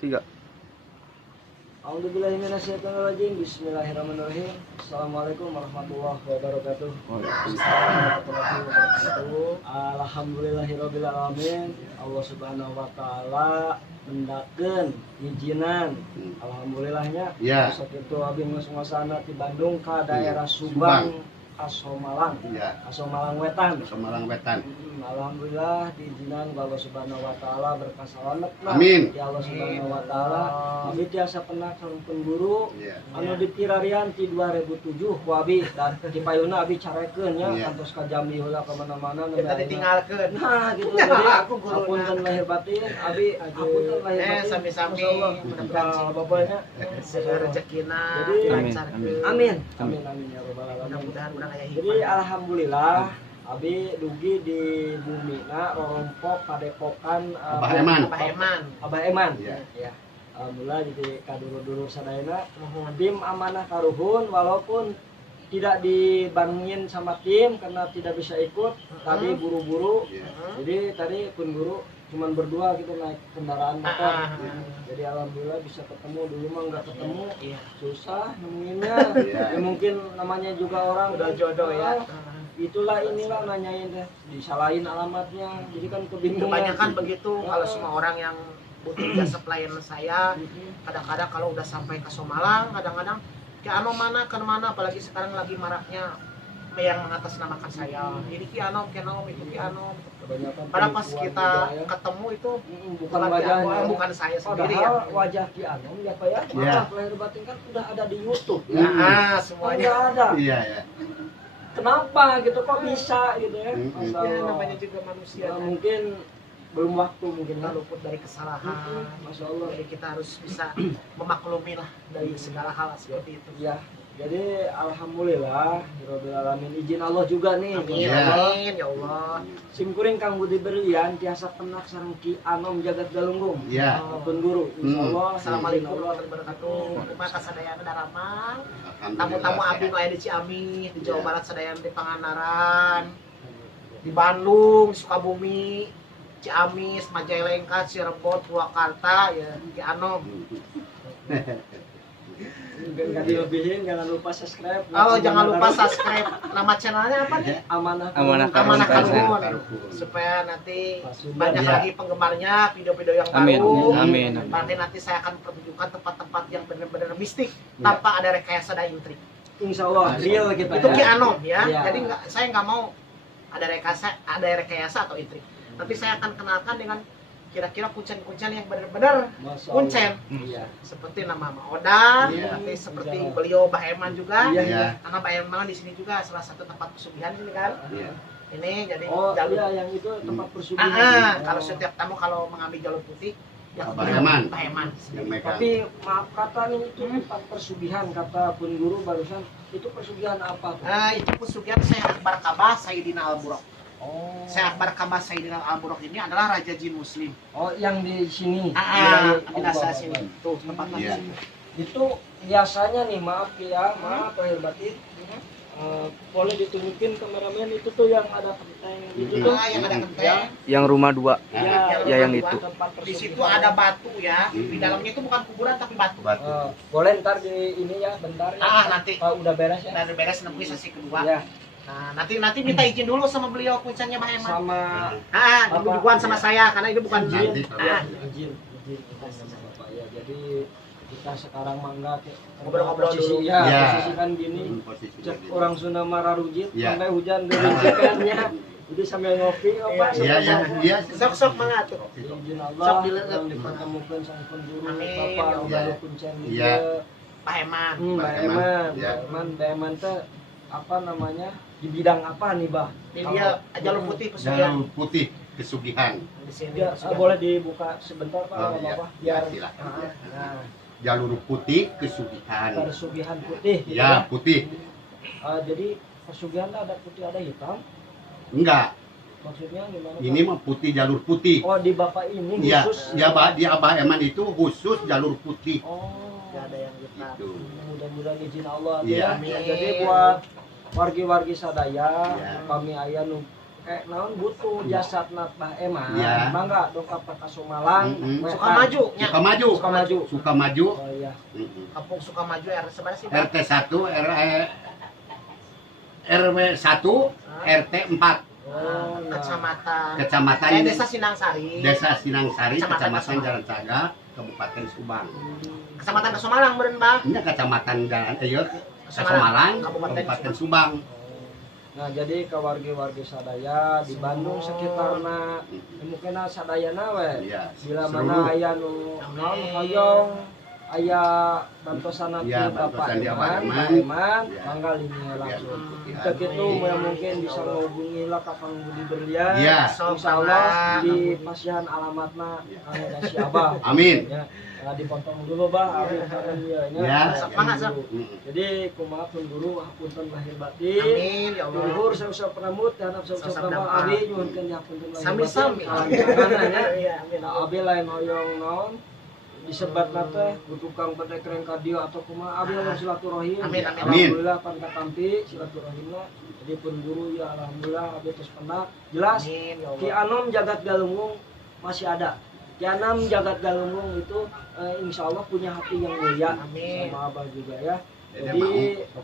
3. A'udzubillahiminasyaitonirrajim. Bismillahirrahmanirrahim. Assalamualaikum warahmatullahi wabarakatuh. Alhamdulillahirabbil alamin. Allah Subhanahu wa taala mendakeun ijinan. Alhamdulillahnya. Ya. Sakitu abi ngosana di Bandung ka daerah Subang, Asomalang. Iya. Asomalang Wetan. Semarang Wetan. Alhamdulillah diizinan ku Allah Subhanahu wa taala berkah salamet lah. Amin. Ya Allah Subhanahu wa taala. Abi tiasa pernah sareng guru Iya. anu dipirarian ti 2007 ku abi dan di payuna abi carekeun nya Iya. kantos ka Jambi heula ka mana-mana Kita ditinggalkeun. Nah gitu Ya, jadi aku guruna. apunten lahir batin abi apunten lahir batin. Sami-sami. Mudah-mudahan bapaknya Sesuai rezekina Jadi, dilancarkeun. amin. Amin amin ya rabbal alamin. Mudah-mudahan urang aya Jadi alhamdulillah abi dugi di bumina rorompok padepokan Abah Eman. Abah Eman. Abah Eman. Iya. Ya. Alhamdulillah jadi kadulur-dulur sadayana tim amanah karuhun walaupun tidak dibandingin sama tim karena tidak bisa ikut tadi buru-buru. Iya. Jadi tadi pun guru cuman berdua gitu naik kendaraan motor. Iya. Jadi alhamdulillah bisa ketemu, dulu mah nggak ketemu. Iya. Susah nemuinnya. Iya. Ya mungkin namanya juga orang Udah jodoh ya. Itulah inilah nanyain deh, disalahin alamatnya, jadi kan kebingungan. Kebanyakan begitu kalau semua orang yang butuh jasa pelayanan saya, kadang-kadang kalau udah sampai ke Somalang, kadang-kadang ke ano mana ke mana, apalagi sekarang lagi maraknya yang mengatasnamakan saya. Jadi ki ano, itu ki ano. Kebanyakan Padahal pas penipuan kita budaya. ketemu itu bukan lagi wajahnya, aku, bukan saya sendiri padahal ya. wajah Ki Anom ya Pak ya, Iya. maaf lahir batin kan udah ada di YouTube Ya. ya. Nah, Kan semuanya. nggak ada. Iya, ya. Kenapa gitu kok bisa gitu ya? Masya Ya, Allah. namanya juga manusia. Ya, kan. mungkin belum waktu mungkin Kita lah. luput dari kesalahan. Masya Allah. Jadi kita harus bisa memaklumi lah dari segala hal seperti itu. Ya, jadi alhamdulillah, Rabbil alamin izin Allah juga nih. Amin, Iya. amin, ya Allah. Simkuring Kang Budi Berlian tiasa penak sareng Ki Anom Jagat Galunggung. Iya. Maupun guru, insyaallah. Assalamualaikum izin Allah. warahmatullahi wabarakatuh. Terima kasih sadayana daramang. Alhamdulillah. Tamu-tamu abdi sehat. nu aya di Ciamis, di Jawa Iya. Barat sadayana di Pangandaran, di Bandung, di Sukabumi, Ciamis, Majalengka, Cirebon, Purwakarta, ya di Anom. Nggak dilebihin, jangan lupa subscribe. Oh, jangan lupa subscribe. Nama channelnya apa nih? Amanah Amanah Amanah Karun. Karun. Supaya nanti Sudah. banyak Iya. lagi penggemarnya, video-video yang Amin. baru. Amin. Nanti saya akan pertunjukkan tempat-tempat yang benar-benar mistik tanpa ada rekayasa dan intrik. Insya Allah real kita Itu Ki ya. Anom ya. Iya. Jadi saya nggak mau ada rekayasa atau intrik. Tapi saya akan kenalkan dengan kira-kira kuncen-kuncen yang benar-benar Masya Allah. kuncen. Iya. Seperti nama Odan, Iya. nanti seperti Iya. beliau Bah Eman juga. Iya. Iya. Karena Bah Eman di sini juga salah satu tempat pesugihan ini kan. Iya. Ini jadi Oh jalur. iya yang itu tempat persugihan. Kalau setiap tamu kalau mengambil jalur putih ya Bah Eman. Bah Eman. Yang megang. Tapi maaf kata nih itu tempat persugihan kata pun guru barusan itu persugihan apa tuh? Itu pesugihan Syekh Akbar Kabah Sayyidina Al-Buraq. Oh. Syekh Akbar Kabah Sayyidina Al-Buraq ini adalah raja jin muslim. Oh yang di sini. Di desa sini. Tuh tempatnya Iya. di sini. Itu biasanya nih maaf ya maaf lahir batin. Boleh ditunjukin kameramen itu tuh yang ada kenteng gitu tuh. Yang ada kenteng. Yang rumah 2. Ya, yang rumah itu. dua. Tempat Di situ persugihan. ada batu ya. Di dalamnya itu bukan kuburan tapi batu. Batu. Boleh ntar di ini ya bentar ya. Nanti. Kalau udah beres ya. Dari beres nemui sesi kedua. Ya. Nah, nanti minta izin dulu sama beliau kuncinya Bah Eman. Sama Duluan sama saya karena itu bukan jin. Nanti. izin sama Bapak ya. Jadi kita sekarang mangga Ngobrol-ngobrol dulu. ya, Iya. posisi kan gini. Posisi Cek tadi. orang Sunda marah rujit Iya. sampai hujan gerujikannya. Jadi sambil ngopi apa Iya, iya, iya. Sok-sok mangatur. izin Sok Allah dilihat. yang dipertemukan sang penjuru Amin, Bapak ya udah Allah. kuncen Iya. juga. Pak Eman. Mbak Mbak Eman, Eman. Iya. Mbak Eman teh apa namanya di bidang apa nih Bah? Ini dia jalur putih pesugihan Jalur putih kesugihan. di sini. Ya, pesugihan. boleh dibuka sebentar Pak, Oh, nggak iya. apa-apa. Ya, Biar silakan. nah, Jalur putih kesugihan. persugihan putih. gitu Ya, putih. Jadi persugihan ada putih ada hitam. Enggak. Maksudnya gimana? Ini Pak? mah putih jalur putih. Oh di Bapak ini Iya, khusus. ya Pak, di Abah Eman itu khusus jalur putih. Oh. Tidak ada yang hitam. Gitu. Mudah-mudahan izin Allah. Iya. Ya. Jadi buat wargi-wargi sadaya Iya. kami aya nu naon butuh jasad Bah Eman. Iya. Mangga dongkap ka Somalang. Suka maju nya. Suka maju. Suka maju. Suka maju. Oh iya. Kampung Suka Maju sebenarnya sih. RT 1 RW 1 RT 4 Oh, iya. Kecamatan Desa Sinangsari. Desa Sinangsari, Kecamatan Kecamatan Jalan Saga, Kabupaten Subang. Kecamatan Kasomalang beureun, Bang. Ini Kecamatan Jalan Kasomalang, Kabupaten Kabupaten Subang. Nah, jadi ke warga-warga sadaya di Bandung sekitarna mungkin sadayana we. Iya. Bila mana aya nu naon hoyong aya bantosana Iya, ti Bapak bantosan di Abah Eman, Eman. Iya. Mangga linya langsung. Iya. Kita gitu mungkin bisa menghubungi lah Kakang Budi Berlian. Iya. Insyaallah di pasihan alamatna Iya. Kang Dasi Abah. Amin. Ya. Dipotong dulu Bah, abdi karen dia nya. Ya. Semangat, Sob. Jadi kumaha pun guru hapunten lahir batin. Amin ya Allah. Luhur saya pramut dan saya pramut abi nyuhunkeun hapunten lahir Sami-sami. Iya, Amin. abi lain hoyong naon disebatna teh tukang bedek reng kadio atau kumaha abi lain silaturahim. Amin, amin. Alhamdulillah pan katampi silaturahimna. Jadi pun guru ya alhamdulillah abi terus pernah jelas Amin ya Ki Allah. Anom Jagat Galunggung masih ada. Ki Anom Jagat Galunggung itu insya Allah punya hati yang mulia Amin. sama Abah juga ya. Dede Jadi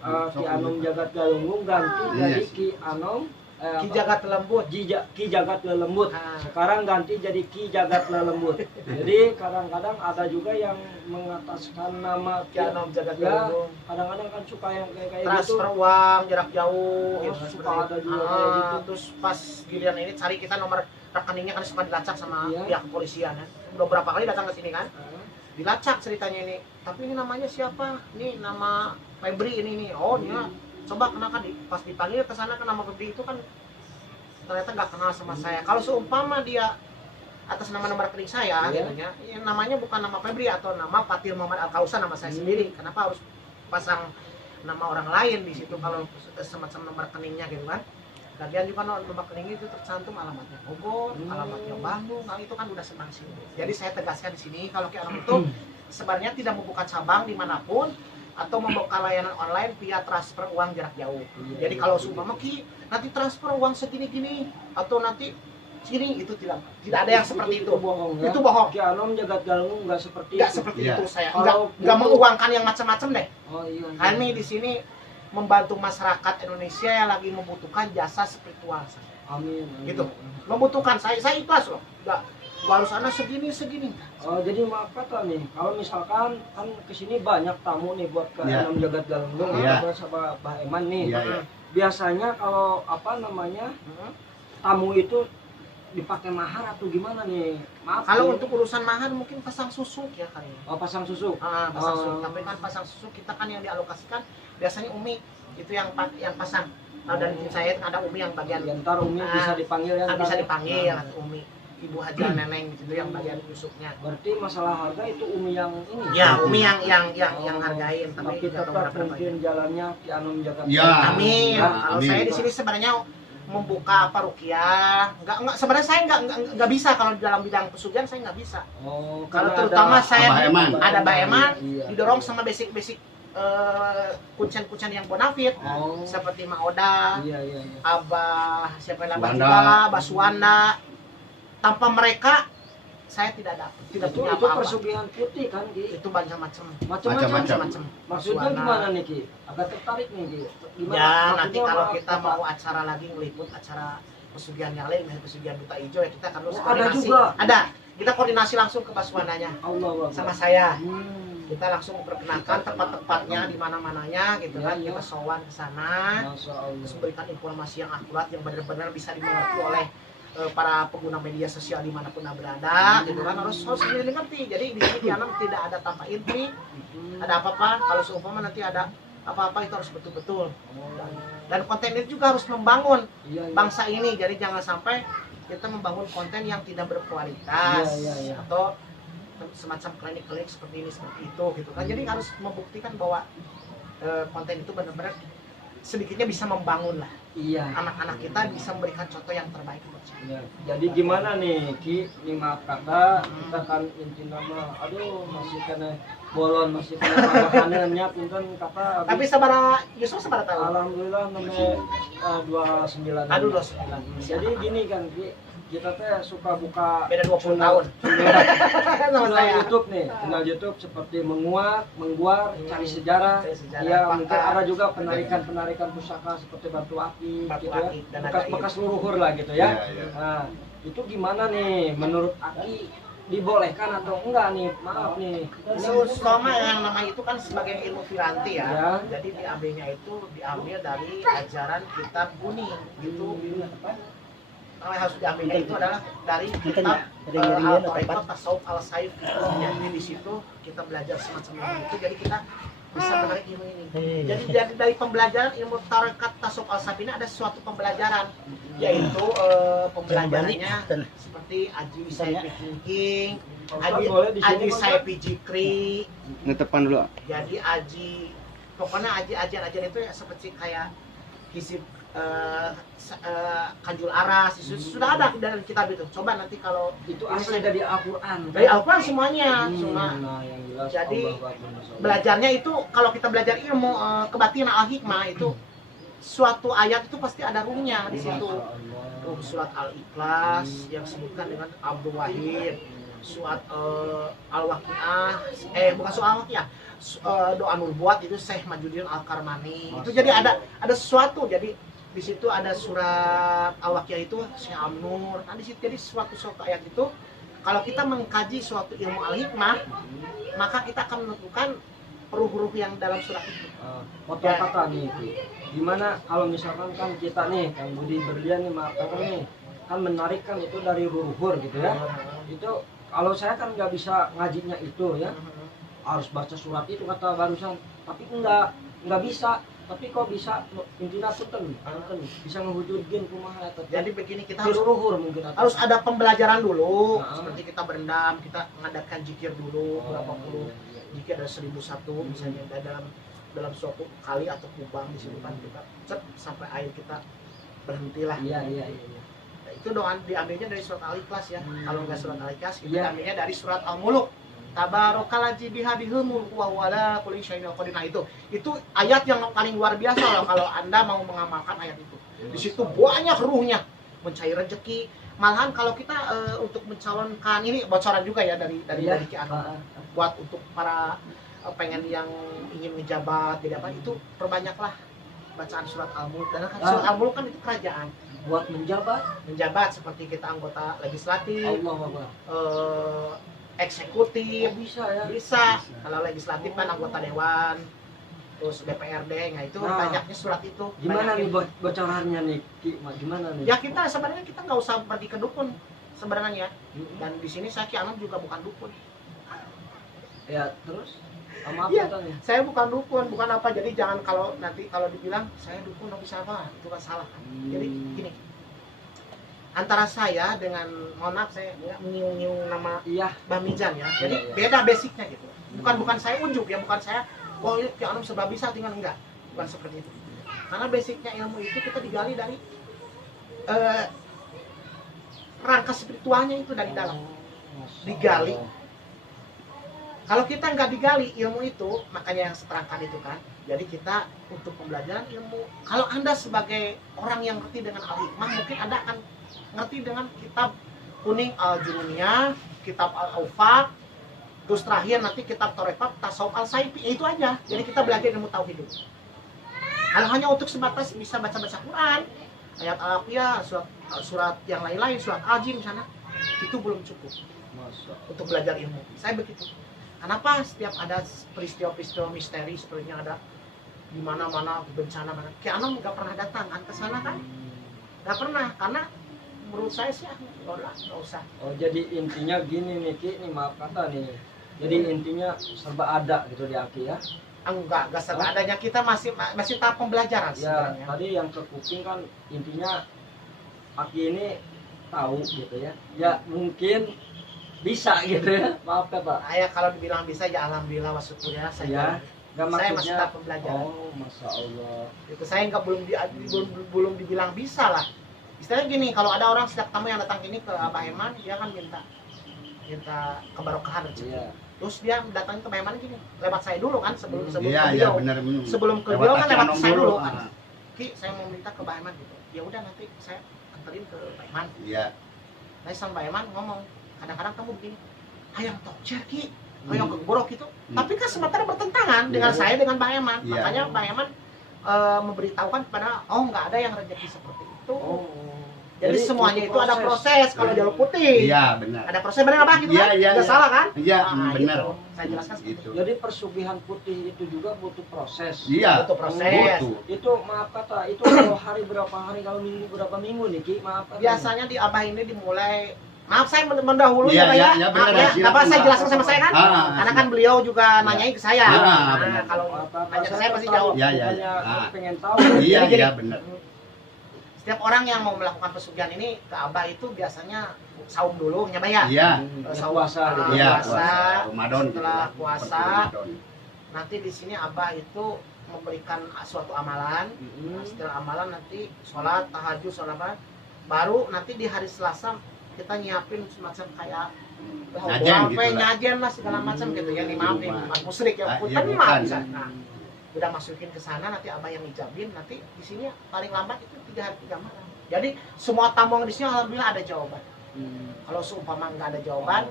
mau. Ki Anom Jagat Galunggung ganti Iya dari sih. Ki Anom Ki Jagat Lembut. Ki Jagat Lelembut. Ah. Sekarang ganti jadi Ki Jagat Lelembut. Jadi kadang-kadang ada juga yang mengataskan nama Ki Anom Jagat ya, Galunggung. kadang-kadang kan suka yang kayak gitu. Transfer uang jarak jauh Oh, gitu. suka ada juga kayak gitu. Terus pas giliran ini cari kita nomor rekeningnya kan suka dilacak sama Iya. pihak kepolisian ya. Udah berapa kali datang ke sini kan? Ah, Dilacak ceritanya ini. Tapi ini namanya siapa? Ini nama Febri ini nih. Oh, dia coba kenakan pas dipanggil ke sana kan nama Febri itu kan ternyata nggak kenal sama saya. Kalau seumpama dia atas nama nomor rekening saya, Iya. gitu ya, namanya bukan nama Febri atau nama Fatir Muhammad Al-Kausa, nama saya sendiri. Kenapa harus pasang nama orang lain di situ kalau semacam nomor rekeningnya gitu kan? Lagian juga nomor rekening itu tercantum alamatnya Bogor, alamatnya Bandung, nah itu kan udah senang sih. Jadi saya tegaskan di sini kalau Ki Anom itu sebenarnya tidak membuka cabang dimanapun atau membuka layanan online via transfer uang jarak jauh. Iya, Jadi iya, kalau iya. seumpama Ki nanti transfer uang segini-gini atau nanti segini itu tidak ada yang seperti itu. bohong ya. Itu bohong. Ki Anom Jagat Galunggung nggak seperti Nggak itu. seperti Iya. itu saya. Kalau Nggak itu- menguangkan yang macam-macam deh. Oh iya. iya. Kami di sini membantu masyarakat Indonesia yang lagi membutuhkan jasa spiritual. Amin. Gitu. Membutuhkan saya ikhlas loh. Nggak harus ana segini. Oh, jadi maaf kata nih, kalau misalkan kan kesini banyak tamu nih buat ke Iya. Anom Jagat Galunggung, Iya. buat sama Bah Eman nih. Iya, iya. Biasanya kalau apa namanya tamu itu dipakai mahar atau gimana nih? Maaf. Kalau nih. untuk urusan mahar mungkin pasang susuk ya kali ya. oh, pasang susu. Pasang Oh. susuk. Tapi kan pasang susuk kita kan yang dialokasikan biasanya Umi itu yang pasang. Nah, dan tim saya ada Umi yang bagian Ya, ntar Umi bisa dipanggil ya. ntar bisa ya. dipanggil Nah, Umi Ibu Haja Neneng gitu yang bagian susuknya. berarti masalah harga itu Umi yang ini. Ya, Umi yang Oh, hargain Tapi nggak tahu tetap berapa mungkin jalannya Ki Anom Jagat Ya. Galunggung. Amin. Ya, Kalau amin. saya di sini sebenarnya membuka parukiah, enggak sebenarnya saya enggak bisa kalau di dalam bidang pesugihan saya enggak bisa. Oh, Kalau karena terutama ada- saya Abah Eman. ada Mbak Eman Iya. didorong sama basic kuncian-kuncian yang bonafit Oh. seperti Maoda, Iya, iya, iya. Abah siapa lagi Wanda. juga lah, Baswanda. Tanpa mereka saya tidak Itu punya itu apa-apa. persugihan putih kan, Ki? Itu macam-macam. Macam-macam. Macam-macam. Maksudnya gimana nih, Ki? Agak tertarik nih, Ki. Gimana? Ya nanti Maksudnya kalau apa- kita apa? mau acara lagi ngeliput acara pesugihan yang lain, misalnya pesugihan Duta Ijo ya kita akan terus Oh, ada koordinasi. juga? Ada. Kita koordinasi langsung ke Baswandanya Allah Akbar. sama saya. Hmm. Kita langsung memperkenalkan tempat-tempatnya di mana-mananya gitu Iya, kan. iya. Kita sowan ke sana, Masya Allah. terus memberikan informasi yang akurat yang benar-benar bisa dimengerti oleh para pengguna media sosial dimanapun berada gitu kan, harus dimengerti. Jadi di sini Kianam tidak ada tanpa intrik, ada apa-apa kalau seumpama nanti ada apa-apa itu harus betul-betul. Dan konten ini juga harus membangun Iya, iya. bangsa ini, jadi jangan sampai kita membangun konten yang tidak berkualitas Iya, iya, iya. atau semacam klinik-klinik seperti ini seperti itu gitu kan. Jadi harus membuktikan bahwa konten itu benar-benar sedikitnya bisa membangun lah Iya. anak-anak kita, bisa memberikan contoh yang terbaik buat saya. Iya. Jadi gimana nih, Ki? Ini maaf kata, kita kan inti nama, aduh masih kena bolon masih kena makanannya punten kata. Tapi sabara justru sabara tahun. Alhamdulillah sampai 29. Aduh 29. Jadi gini kan kita teh suka buka Beda 20 tahun. Sama channel saya. YouTube nih, channel YouTube seperti menguak, mengguar, cari sejarah. Cari sejarah, Ya pakar. mungkin ada juga penarikan pusaka seperti batu akik, Batu gitu ya. akik, dan ada Bekas-bekas leluhur lah gitu ya. Iya, iya. Nah, itu gimana nih menurut Aki, dibolehkan atau enggak nih? Maaf nih. Sama yang nama itu kan sebagai ilmu piranti ya. Ya. Jadi diambilnya itu diambil dari ajaran kitab kuning gitu. Yang harus diambilnya itu adalah dari kitab Al-Tariqat Tasawuf Al-Saif. Jadi di situ kita belajar semacam itu. Jadi kita bisa menarik ilmu ini. Jadi dari pembelajaran ilmu Tariqat Tasawuf Al-Saif ini ada suatu pembelajaran, yaitu pembelajarannya seperti Aji Saifi Thinking, Aji Saifi Jikri. Ngetepan dulu. Jadi pokoknya ajian itu ya seperti kayak hizib Kanjul Aras itu sudah ada di dalam kitab itu. Coba nanti kalau Itu asli dari Al-Qur'an. dari Al-Quran semuanya, semua. Nah, yang jelas Jadi, Allah Akbar, Masya Allah. Belajarnya itu kalau kita belajar ilmu kebatinan al-hikmah itu suatu ayat itu pasti ada ruhnya di situ. Masya Allah. Ruh surat Al-Ikhlas yang disebutkan dengan Abdul Wahid, surat Al-Waqiah, bukan surat Al-Waqiah, doa nubuat itu Syekh Majuddin Al-Karmani. Itu jadi ada sesuatu, jadi di situ ada surat Al-Waqiah itu Syekh Am-Nur. Nah di situ jadi suatu ayat itu kalau kita mengkaji suatu ilmu al-hikmah, maka kita akan menentukan ruh-ruh yang dalam surat itu. Potong kata nih, Ki. Gimana kalau misalkan kan kita nih, Kang Budi Berlian nih, maaf kata nih, kan menarik kan itu dari leluhur gitu ya. Itu kalau saya kan nggak bisa ngajinya itu ya, harus baca surat itu kata barusan. Tapi nggak bisa. Tapi kok bisa intinya punten, bisa ngewujudin kumaha eta. Jadi begini, kita Di harus leluhur mungkin atau harus ada pembelajaran dulu, Nah. seperti kita berendam, kita mengadakan zikir dulu berapa puluh iya. zikir, ada 1001 misalnya dalam suatu kali atau kubang di situ kan kita cet sampai air kita berhentilah. Iya. Nah, itu doa diambilnya dari surat Al-Ikhlas ya. Kalau nggak surat Al-Ikhlas, kita Iya. ambilnya dari surat Al-Muluk. Tabarakalladzi biha bihumul wa huwa ala kulli syai'in qadir. Nah, itu ayat yang paling luar biasa loh kalau Anda mau mengamalkan ayat itu. Di situ banyak ruhnya, mencari rezeki. Malahan kalau kita untuk mencalonkan, ini bocoran juga ya dari Ki Anwar, buat untuk para pengen yang ingin menjabat jadi apa, itu perbanyaklah bacaan surat Al-Mulk. Dan surat Al-Mulk kan itu kerajaan, Buat menjabat seperti kita anggota legislatif, Allah Akbar. eksekutif, Bisa ya. bisa. Kalau legislatif kan anggota dewan, terus DPRD, nah itu Nah. banyaknya surat itu. Gimana nih Banyakin. bocorannya nih, Ki? Gimana nih? Ya kita sebenarnya kita nggak usah pergi ke dukun sebenarnya. Mm-mm. Dan di sini saya Ki Anam juga bukan dukun. Ya, terus? Maaf Iya. katanya. Saya bukan dukun, bukan apa. Jadi jangan kalau nanti kalau dibilang saya dukun bisa apa, itu kan salah. Jadi gini, antara saya dengan, mohon maaf saya nggak menyinggung nama Iya. Mbah Mijan ya. Jadi Iya. beda basicnya gitu. Bukan saya unjuk ya, bukan saya. Oh ini Ki Anam serba bisa, tinggal enggak. Bukan seperti itu. Karena basicnya ilmu itu kita digali dari rangka spiritualnya itu dari dalam. Masya Digali. Allah. Kalau kita nggak digali ilmu itu, makanya yang seterangkan itu kan. Jadi kita untuk pembelajaran ilmu, kalau Anda sebagai orang yang ngerti dengan al-hikmah, mungkin Anda akan ngerti dengan kitab kuning al-jununiyah, kitab al-awfaq, terus terakhir nanti kitab Tariqat Tasawuf Al-Saifi, itu aja. Jadi kita belajar ilmu tauhid dulu. Kalau hanya untuk sebatas bisa baca-baca Quran, ayat al-Aqiyah, surat yang lain-lain, surat Al-Jin misalnya, itu belum cukup Masya Allah. untuk belajar ilmu. Saya begitu. Kenapa setiap ada peristiwa-peristiwa misteri sepertinya ada di mana-mana bencana mana, Ki Anam nggak pernah datang kan ke sana kan? Nggak pernah, karena menurut saya sih nggak usah. Oh, jadi intinya gini nih, Ki, nih maaf kata nih. Jadi intinya serba ada gitu di Aki ya. Enggak serba adanya, kita masih tahap pembelajaran Ya, sebenarnya. tadi yang ke kuping kan intinya Aki ini tahu gitu ya. Ya mungkin bisa gitu ya. Maaf kata. Saya kalau dibilang bisa ya alhamdulillah wa syukur ya. Ya, Saya nggak masih maksudnya. tahap pembelajaran. Oh, Masya Allah. Itu saya nggak belum dibilang bisa lah. Istilahnya gini, kalau ada orang setiap tamu yang datang ini ke Abah Herman, dia kan minta minta keberkahan rezeki. Iya. Terus dia datang ke Bayaman gini, lewat saya dulu kan sebelum Iya, ke iya beliau. benar. Sebelum ke beliau kan lewat saya dulu kan. Ah, Ki, saya mau minta ke Bayaman gitu. Ya udah nanti saya anterin ke Bayaman. Iya. Nah, sama Bayaman ngomong, kadang-kadang kamu begini, hayang tokcer Ki, hayang ke borok gitu. Tapi kan sementara bertentangan dengan Iya. saya dengan Bayaman. Iya. Makanya Bayaman memberitahukan kepada nggak ada yang rezeki seperti itu. Oh. Jadi semuanya itu ada proses kalau jalur putih. Iya, benar. Ada proses benar apa gitu Iya, kan? iya, Nggak iya. salah kan? Iya, Nah, benar. itu. Saya jelaskan seperti Gitu. itu. Jadi persugihan putih itu juga butuh proses. Iya. Butuh proses. Butuh. Itu maaf kata, itu kalau hari berapa hari, kalau minggu berapa minggu nih Ki? Maaf kata. Biasanya di Abah ini dimulai, maaf saya mendahului Iya, ya Pak iya, ya. iya, Maaf benar, ya. silakan, Apa saya Pak. jelaskan sama saya kan? Karena kan beliau juga Iya. nanyain ke saya. Ah, Nah, benar. kalau Apa-apa nanya ke saya pasti tahu. jawab. Iya, iya, Bukannya iya. aku pengen tahu. Iya, Jadi, iya benar. Setiap orang yang mau melakukan pesugihan ini ke Abah itu biasanya saum dulu nya Pak ya. Iya. Saum puasa gitu. Iya, puasa. Ramadan gitu Setelah lah. puasa. Seperti Ramadan. Nanti di sini Abah itu memberikan suatu amalan. Nah, setelah amalan nanti sholat, tahajud, sholat apa, baru nanti di hari Selasa kita nyiapin semacam kayak Nyajen gitu lah. nyajen lah segala macam gitu yang dimaafin Rumah. bukan musyrik ya, Ah, iya, tapi bukan. maaf bisa. Nah, udah masukin ke sana nanti Abah yang ijabin, nanti di sini paling lambat itu 3 hari 3 malam. Jadi semua tamu yang di sini alhamdulillah ada jawaban. Kalau seumpama nggak ada jawaban,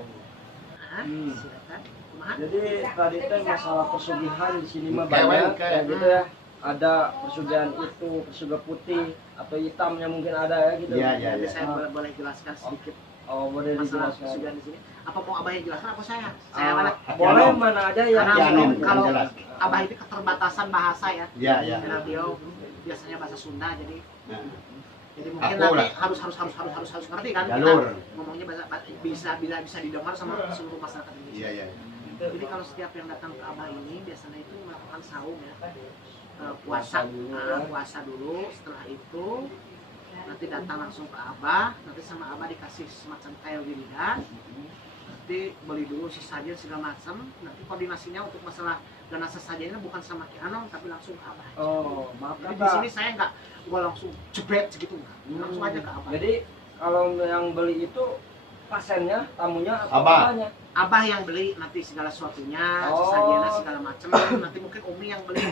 silakan. Kumaha? Jadi tadi teh masalah persugihan di sini mah Kayak banyak kayak- kayak gitu ya. Ada persugihan itu, persugihan putih atau hitamnya mungkin ada ya gitu. Iya, iya, Jadi iya. saya boleh jelaskan sedikit Oh, boleh masalah dijelaskan. pesugihan di sini. Apa mau Abah yang jelaskan apa saya? Saya Ah, mana? boleh mana aja ya. Karena Iya, mungkin Nom, kalau jelas. Abah itu keterbatasan bahasa ya. Iya, iya. Karena beliau biasanya bahasa Sunda jadi Nah, mungkin Aku nanti lah. harus ngerti kan Jalur. kita ngomongnya bisa didengar sama seluruh masyarakat Indonesia. Iya, iya. Jadi kalau setiap yang datang ke Abah ini biasanya itu melakukan saum ya. Puasa dulu, setelah itu nanti datang langsung ke Abah, nanti sama Abah dikasih semacam kail wiridan, nanti beli dulu sesajen segala macam, nanti koordinasinya untuk masalah dana sesajennya bukan sama Ki Anong tapi langsung ke Abah. Oh, maaf Jadi di kata. sini saya nggak gua langsung jebret segitu enggak, langsung aja ke Abah. Jadi kalau yang beli itu pasiennya, tamunya atau Abah. apanya? Abah yang beli nanti segala sesuatunya, Oh. sesajennya segala macam, nanti mungkin Umi yang beli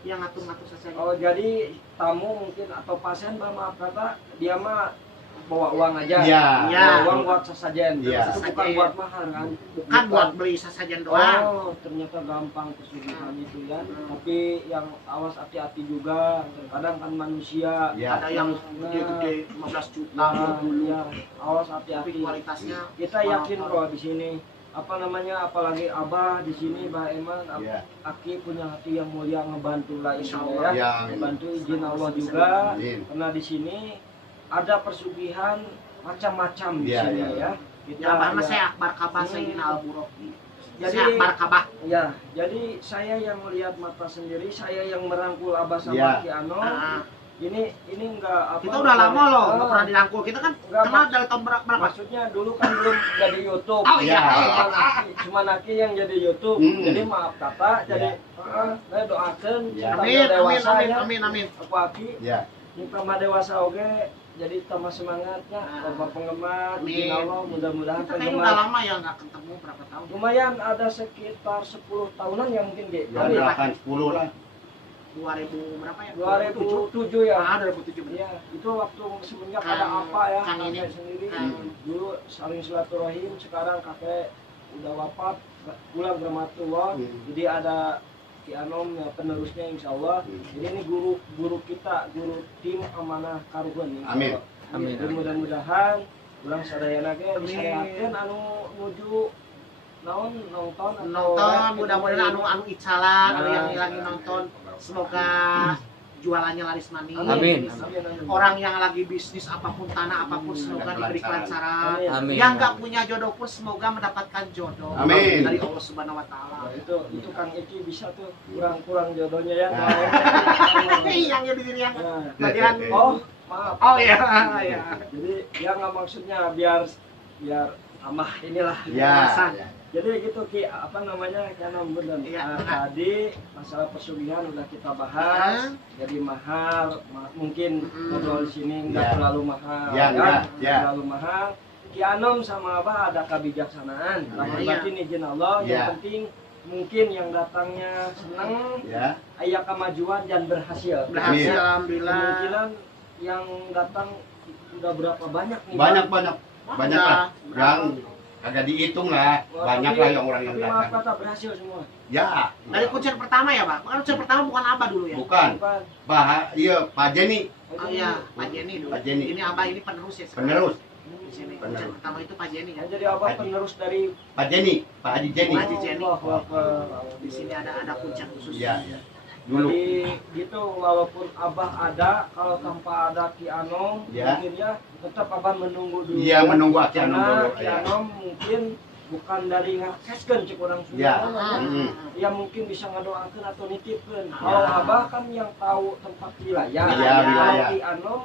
yang ngatur-ngatur sesajen. Oh, jadi tamu mungkin atau pasien maaf kata dia mah bawa uang aja. Iya. Iya. Bawa uang buat sesajen. Iya. Itu bukan buat mahar kan? Bukan buat beli sesajen doang. Oh, ternyata gampang pesugihan itu ya. Tapi yang awas hati-hati juga. Terkadang kan manusia. Iya. Ada yang gede-gede 15 juta, Nah, 20. ya, awas Tapi hati-hati. kualitasnya Kita yakin kok di sini apa namanya, apalagi Abah di sini Mbak Eman, Iya. Aki punya hati yang mulia ngebantu lah Insya insya Allah. ya. Iya. Membantu izin Allah juga. Amin. Karena di sini ada persugihan macam-macam di Iya, sini iya. ya. Kita Ya, karena ya- saya Akbar Kabah Sayyidina Al-Buruk. Jadi Saya Akbar Kabah. ya, jadi saya yang melihat mata sendiri, saya yang merangkul Abah sama Iya. Ki Ano. Nah, Ini enggak apa. kita udah lama loh, nggak Ah, pernah dirangkul. Kita kan Nggak, kenal dari tahun berapa? Maksudnya dulu kan belum jadi YouTube. Oh, iya. Cuma Aki yang jadi YouTube. Jadi maaf kata, jadi saya doakan Iya. Amin, amin. Aku Aki Iya. ini tambah dewasa oke, jadi tambah semangatnya. Bapak penggemar, Amin. izin Allah mudah-mudahan Kita kayaknya udah penggemar. lama ya nggak ketemu berapa tahun. Lumayan ada sekitar 10 tahunan ya mungkin Ge. Ya, 8-10 lah. 2000 berapa ya? 2007 ya. 2007 bener. Iya, itu waktu semenjak Kang- ada apa ya, Kang ini. kakek sendiri. Kang. Dulu saling silaturahim, sekarang kakek udah wafat, pulang ke rumah tua. Jadi ada Ki Anom ya, penerusnya insya Allah. Jadi ini guru kita, guru tim amanah karuhun insya Amin. Allah. Amin. Jadi mudah-mudahan ulang sadayana ge Amin. disayakeun anu nuju naon nonton atau Nonton, mudah-mudahan anu icalan, anu yang Nah. lagi nonton, semoga jualannya laris manis. Amin. Orang yang lagi bisnis apapun tanah apapun semoga diberi kelancaran. Amin. Yang nggak punya jodoh pun semoga mendapatkan jodoh Amin. dari Allah Subhanahu Wa Taala. Nah, itu Kang Eki bisa tuh kurang jodohnya ya. Yang jadi diri yang Nah, bagian. oh maaf. Oh iya, iya. Jadi ya nggak maksudnya biar amah inilah. Ya. Jadi gitu Ki, apa namanya, karena benar. Iya. Tadi masalah pesugihan udah kita bahas. Jadi mahar, mungkin ngobrol di sini nggak Iya. terlalu mahal, Iya, ya, iya, nggak iya. terlalu mahal. Ki Anom sama Abah ada kebijaksanaan. Lahir Iya. batin izin Allah. Yang Iya. penting mungkin yang datangnya senang, Ya. ayah kemajuan dan berhasil. Berhasil, Iya. alhamdulillah. Kemungkinan yang datang udah berapa banyak nih? Banyak Bang? lah. Yang kagak dihitung lah. Wah, Banyak tapi- lah yang orang yang Tapi maaf datang. kata berhasil semua. Ya. Dari kuncian pertama ya, Pak? Kuncian pertama bukan Abah dulu ya? Bukan. Bukan. Iya, Pak Jenny Oh iya, Pak Jenny dulu. Pak Jenny. Ini Abah ini penerus ya? sekarang? penerus. Di sini. Penerus. Kuncian pertama itu Pak Jenny ya? Yang jadi Abah penerus dari Pak Jenny, Pak Haji Jenny. Pak Haji Jenny. Allah Akbar. Di sini ada kuncian khusus. Iya, iya. Dulu. Jadi gitu walaupun Abah ada, kalau tanpa ada Ki Anom, Ya. mungkin ya tetap Abah menunggu dulu. Iya, menunggu Ki Anom Karena dulu, Ki ya. Anom mungkin bukan dari ngakeskeun cik orang Sunda. Ya. Ah, Ya mungkin bisa ngadoakeun atau nitipkeun. Ya. Kalau Abah kan yang tahu tempat wilayah. Ya, Kalau wilayah. Ki Anom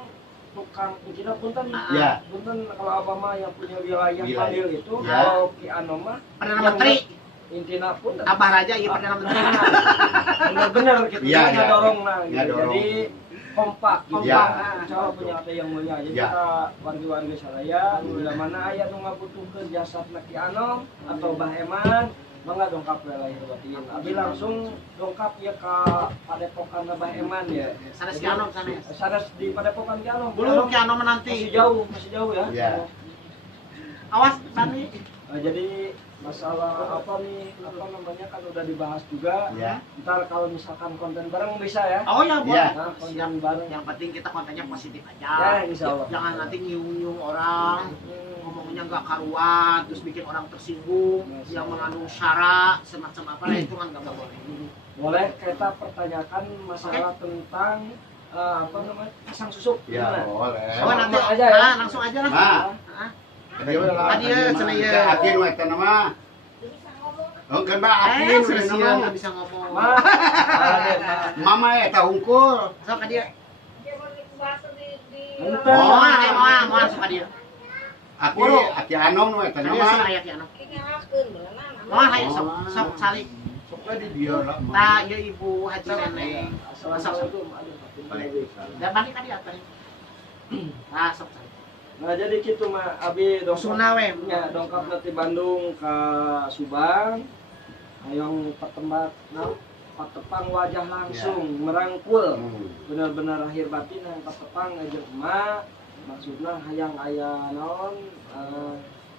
tukang intinya punten. Ya. Punten kalau Abah mah yang punya wilayah Wilayah. Fadil itu, Ya. kalau Ki Anom mah Perdana yang Menteri. intinya punten. Abah Raja, iya Perdana Menteri. Bener-bener gitu Iya, ya, iya. dorong nah gitu. Ngadorong. Jadi kompak gitu. Iya. Insya punya hati yang mulia. Jadi Iya. kita warga-warga saya bila mana aya nu ngabutuhkeun jasa Ki Anom atau Bah Eman mangga dongkap we lahir batin. Abi langsung dongkap ya ka Padepokan Bah Eman ya. Sana si Anom, sana. Sana di Padepokan Ki Anom. Belum Ki Anom Masih nanti. jauh ya. Iya. Awas, Tani. Jadi masalah apa nih apa namanya kan udah dibahas juga. Ya. Ntar kalau misalkan konten bareng bisa ya. Oh ya, Bu. Iya. Nah, konten bareng. Yang penting kita kontennya positif aja. Ya, insya Allah. Jangan nanti nyiung-nyiung orang, ngomongnya nggak karuan, terus bikin orang tersinggung, yang mengandung syara, semacam apa lah itu kan nggak boleh. Boleh kita pertanyakan masalah tentang apa namanya pasang susuk Ya, gimana? boleh. Oh, nanti aja ya. nah, langsung aja lah. Nah. Ah. Dia Adieu, cenah ieu. Akin we teh nama. Oh, kan Mbak Akin Sudah we siang nama. nggak bisa ngomong. Ma, Raden, ma. Mama eta hungkul. Sok ka dia. Ente. Oh, mau sok ka dia. Aki Anom we teh Dia sok nama. aya ki anu. Mau hayu sok sok sali. Sok we di dia lah. Nah, ieu Ibu Haji Neneng. Assalamualaikum. Dan balik ka dia tadi. Nah, sok sali. Nah jadi gitu mah abi dongkap Suna we. ya dongkap nanti Bandung ke Subang hayong patembat nah patepang wajah langsung merangkul benar-benar lahir batin yang patepang ngajak emak maksudnya hayang aya naon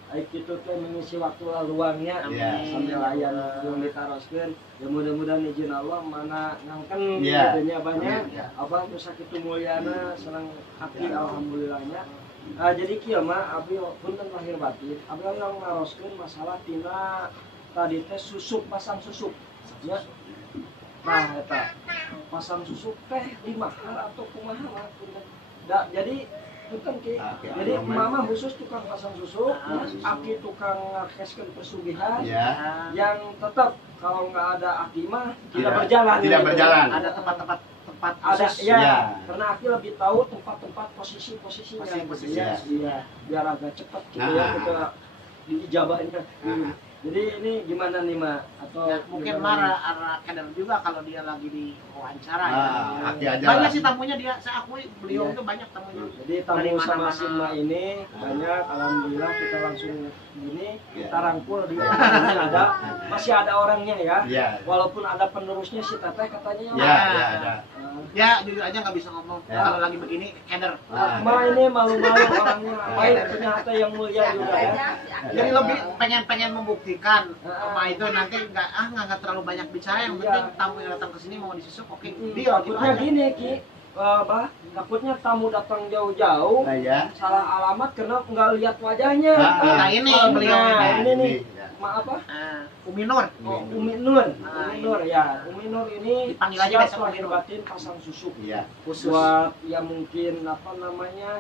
aik kitu teh mengisi waktu luangnya Iya. sambil aya yang ditaroskeun ya mudah-mudahan izin Allah mana ngangken Iya. gedenya banyak Iya. abah nu sakitu mulyana senang hati alhamdulillahnya. Nah, jadi kieu mah abi punten lahir batin abi yang ngaroskeun masalah tina tadi teh susuk pasang susuk ya. Nah eta pasang susuk teh di mahal atau kumaha mah punten. Jadi punten ki. Jadi mama khusus tukang pasang susuk, aki tukang ngakeskeun pesugihan. Ya. Yang tetap kalau nggak ada aki mah tidak Tidak- berjalan. tidak gitu. berjalan. Ada tempat-tempat Ada khusus. ya, Ya. karena aki lebih tahu tempat-tempat posisi-posisinya. Posisi-posisi, gitu ya. ya. Iya, biar agak cepat gitu ya Nah. kita diijabahnya. Nah. Jadi ini gimana nih Ma? Atau Ya, mungkin gimana nih? marah kader juga kalau dia lagi di wawancara ya. Ah, hati aja Banyak lah. sih tamunya dia, saya akui beliau Iya. itu banyak tamunya. Jadi tamu Dari sama mana-mana. si Ma ini banyak, alhamdulillah kita langsung gini Ya. kita rangkul di ini ada masih ada orangnya ya. Ya. Walaupun ada penerusnya si Teteh katanya. Ya, ya ada. Ya jujur aja nggak bisa ngomong Ya. kalau lagi begini kader. Ah. Ma ini malu-malu orangnya, baik punya hati yang mulia juga ya. Jadi lebih pengen membuktikan sama itu nanti nggak terlalu banyak bicara, yang penting Iya. tamu yang datang ke sini mau disusuk oke Hmm, deal gitu takutnya aja. gini Ki, Bah, takutnya tamu datang jauh-jauh, Nah, ya. salah alamat karena nggak lihat wajahnya. Nah, ini beliau Nah, ini nih, ya. Ma apa? Umi Nur. Oh, Umi Nur, Ah, Umi Nur ya. Umi Nur ini Dipanggil aja siap besok lahir Umi Nur. batin pasang susuk Iya. Khusus. buat ya mungkin apa namanya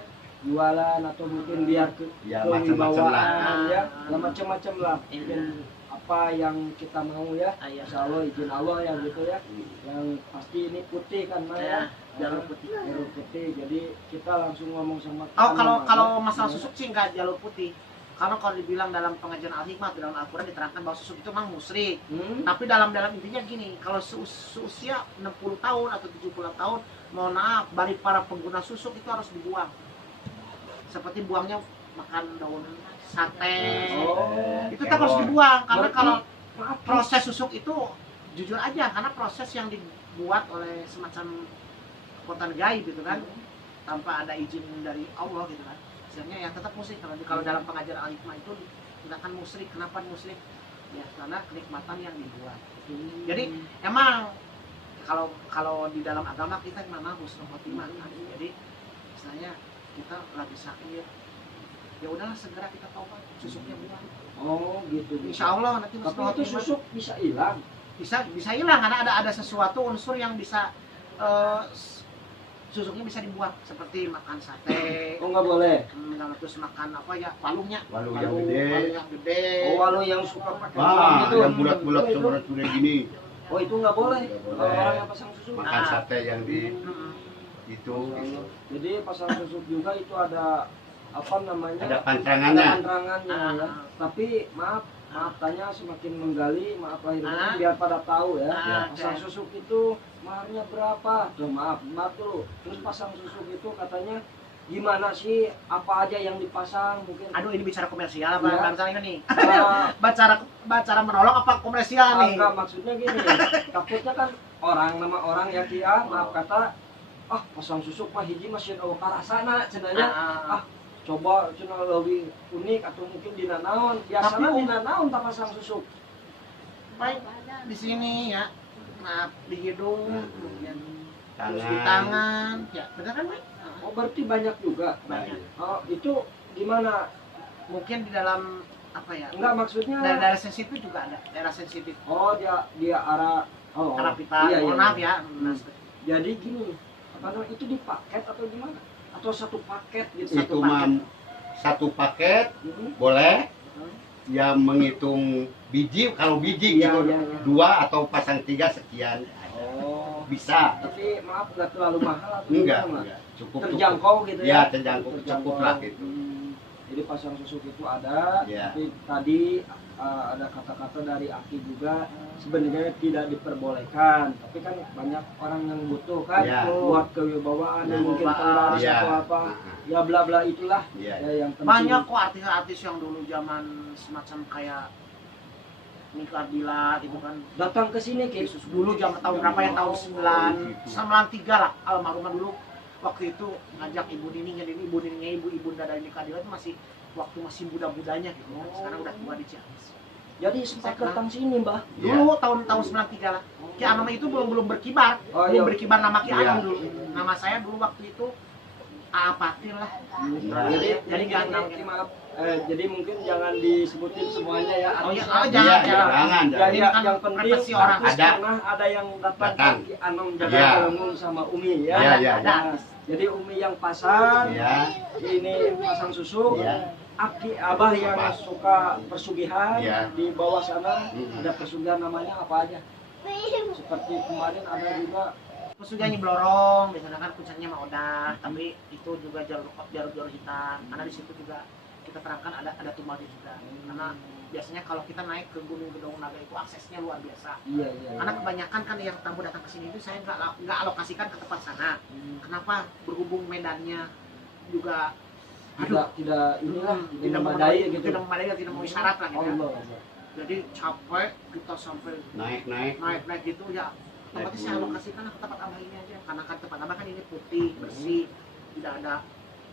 jualan atau mungkin biar ke Ya, macam-macam kewibawaan lah. ya, ya macam-macam lah. Iya. Mungkin apa yang kita mau ya, Ah, iya. insya Allah izin Allah ya gitu ya. Yang pasti ini putih kan Ma Ya, ya. jalur putih. Jalur putih. Jadi kita langsung ngomong sama Oh, teman, kalau ya. masalah susuk sih nggak jalur putih. Karena kalau dibilang dalam pengajaran Al-Hikmah atau dalam Al-Quran diterangkan bahwa susuk itu memang musyrik. Tapi dalam intinya gini, kalau seusia 60 tahun atau 70 tahun, mohon maaf, bagi para pengguna susuk itu harus dibuang. Seperti buangnya makan daun sate. Oh. Itu tetap harus dibuang karena Berarti- kalau Maaf, proses susuk itu jujur aja karena proses yang dibuat oleh semacam kekuatan gaib gitu kan, tanpa ada izin dari Allah gitu kan. Sebenarnya ya tetap musyrik kalau dalam pengajaran al-hikmah itu dikatakan musyrik. Kenapa musyrik? Ya karena kenikmatan yang dibuat. Jadi emang kalau di dalam agama kita mana husnul khotimah kan. Jadi misalnya kita lagi sakit, ya udahlah segera kita taubat, susuknya buang. Oh gitu. Insya Allah nanti Tapi husnul itu khotimah susuk bisa hilang. bisa hilang karena ada sesuatu unsur yang bisa susuknya bisa dibuat seperti makan sate, Oh nggak boleh. terus makan apa ya walungnya, Walu yang gede. walung yang gede. Oh walau yang suka pakai tulang Wah, gitu. yang bulat-bulat Oh, itu- seberat-berat gini. Oh itu nggak boleh. Nggak boleh. Kalau orang yang pasang susuk. Makan sate yang di Mm-mm. itu. Jadi pasang susuk juga itu ada apa namanya? Ada Ada pantrangannya. pantrangannya ya. Tapi maaf tanya semakin menggali, maaf lahir batin, biar pada tahu ya. Pasang oke. susuk itu maharnya berapa? Tuh maaf dulu. Terus pasang susuk itu katanya gimana sih? Apa aja yang dipasang mungkin? Aduh ini bicara komersial apa Iya. bangsa ini nih? Ah, Bacara menolong apa komersial nih? enggak maksudnya gini. Takutnya kan nama orang ya Kia, maaf kata pasang susuk mah hiji masih ada karasana cenanya. Coba cenah lebih unik atau mungkin dina naon. Biasanya Tapi- dina naon tak pasang susuk. Baik di sini ya, maaf di hidung, kemudian terus di Tangan. tangan, ya benar kan Baik? Oh berarti banyak juga. Banyak. Oh itu gimana? Mungkin di dalam apa ya? Enggak maksudnya. Daerah sensitif juga ada, daerah sensitif. Oh dia arah. Oh. Karena pita, Iya, iya, mohon maaf iya. ya. Jadi gini, apa namanya itu di paket atau gimana? Atau satu paket gitu? Itu mah satu paket Mhm. boleh yang menghitung biji, kalau biji Iya, gitu iya, iya. 2 atau pasang 3 sekian Oh. bisa. Tapi maaf nggak terlalu mahal atau Enggak, gimana? cukup Terjangkau gitu Ya, ya? terjangkau, cukup lah gitu. Jadi pasang susuk itu ada, Iya. tapi tadi ada kata-kata dari Aki juga sebenarnya tidak diperbolehkan, tapi kan banyak orang yang butuh kan Iya. buat kewibawaan dan mungkin Kewibawaan. penglaris Iya. atau apa, ya bla bla itulah Iya. ya yang penting. banyak kok artis-artis yang dulu zaman semacam kayak Nika Ardila itu kan Datang ke sini Ki. Yesus dulu zaman tahun berapa ya, tahun 93 lah almarhumah dulu waktu itu ngajak ibu Nininya ibu Ibunda dari Nika Ardila itu masih waktu masih muda-mudanya gitu kan. Sekarang udah tua di Ciamis. Jadi sempat datang sini Mbah. Dulu tahun 93 lah. Ki Anom itu belum berkibar. Oh, Belum iya. berkibar nama Ki Anom Iya. dulu. Nama saya dulu waktu itu Aa Patil lah. Jadi nggak gini, tahu Ki, gitu. maaf, jadi mungkin jangan disebutin semuanya ya. Oh iya, artisnya. Iya, jangan. jangan. Ya, Ini ya, kan yang penting privasi orang. artis Ada. pernah ada yang datang Datang. ke Anom jaga Iya. Kelenggung sama Umi ya. Iya, iya, iya. Jadi Umi yang pasang, Iya. ini pasang susu. Iya. Aki Abah yang Apa? suka persugihan Iya. di bawah sana Mm-mm. ada persugihan namanya apa aja? Seperti kemarin ada juga Pesugihannya Blorong, biasanya kan puncaknya mah Odah, tapi itu juga jalur hitam. Karena di situ juga kita terangkan ada tumbalnya juga. Karena biasanya kalau kita naik ke Gunung Gedong Naga itu aksesnya luar biasa. iya iya. Karena kebanyakan kan yang tamu datang ke sini itu saya nggak alokasikan ke tempat sana. Hmm. Kenapa? Berhubung medannya juga tidak inilah tidak memadai gitu. tidak memadai, tidak memenuhi syarat lah gitu. ya. Allah. Jadi capek kita sampai Naik. naik gitu ya. Tempatnya saya alokasikan ke tempat abah ini aja. Karena kan tempat abah kan ini putih, bersih, tidak ada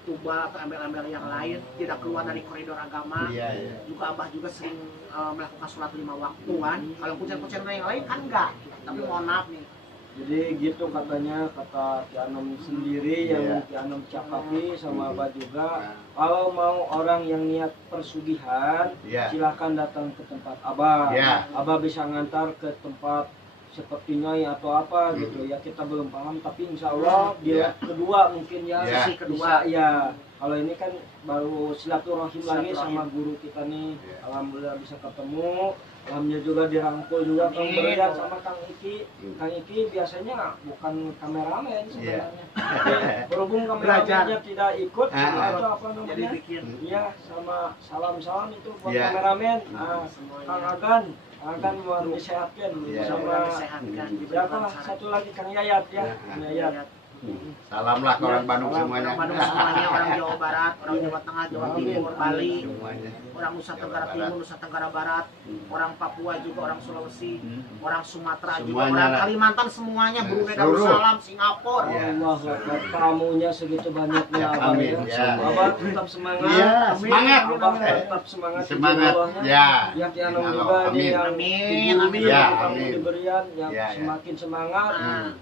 tubal atau embel-embel yang lain, tidak keluar dari koridor agama. Iya, iya. Juga abah juga sering melakukan sholat 5 waktuan. Kalau kucing-kucing yang lain kan enggak. Tapi mohon maaf nih. Jadi gitu katanya, kata Ki Anom sendiri yang Iya. Ki Anom cakapi sama Abah juga. Nah, Kalau mau orang yang niat persugihan, Iya. silakan datang ke tempat Abah. Iya. Abah bisa ngantar ke tempat seperti Nyai atau apa gitu ya, kita belum paham, tapi insya Allah di Iya. leg kedua mungkin ya, Iya. sesi kedua ya. Kalau ini kan baru silaturahim lagi Silaturahim. sama guru kita nih. Iya. Alhamdulillah bisa ketemu. Alhamdulillah juga dirangkul juga Kang Amin. Brian sama Kang Iki. Kang Iki biasanya bukan kameramen sebenarnya. Tapi berhubung kameramennya tidak ikut, atau apa Jadi namanya? bikin Iya, sama salam-salam itu buat Iya. kameramen. Kang semuanya. Agan mau disehatkan Iya. sama Disehatkan, diberi siapa kelancaran. satu lagi Kang Yayat ya. Iya. Kang Yayat. Salamlah ke orang Bandung semuanya. Orang Bandung semuanya, orang Jawa Barat, orang Jawa Tengah, Jawa Timur, Bali, Semuanya. orang Nusa Jawa Tenggara Barat. Timur, Nusa Tenggara Barat, orang Papua juga, orang Sulawesi, orang Sumatera juga, Semuanya orang lah. Kalimantan semuanya, Ya, Brunei seluruh. Darussalam, Singapura. Ya. Allah Akbar. Tamunya segitu banyaknya Abah Amin, ya. ya. Abah tetap semangat. Iya, Amin. semangat. Abah tetap semangat. Semangat. Bawahnya. Ya. Ya Ki Anum Amin. juga ini yang Amin. Amin. Ya, Kamu amin. diberian yang Ya, ya. semakin semangat. Nah,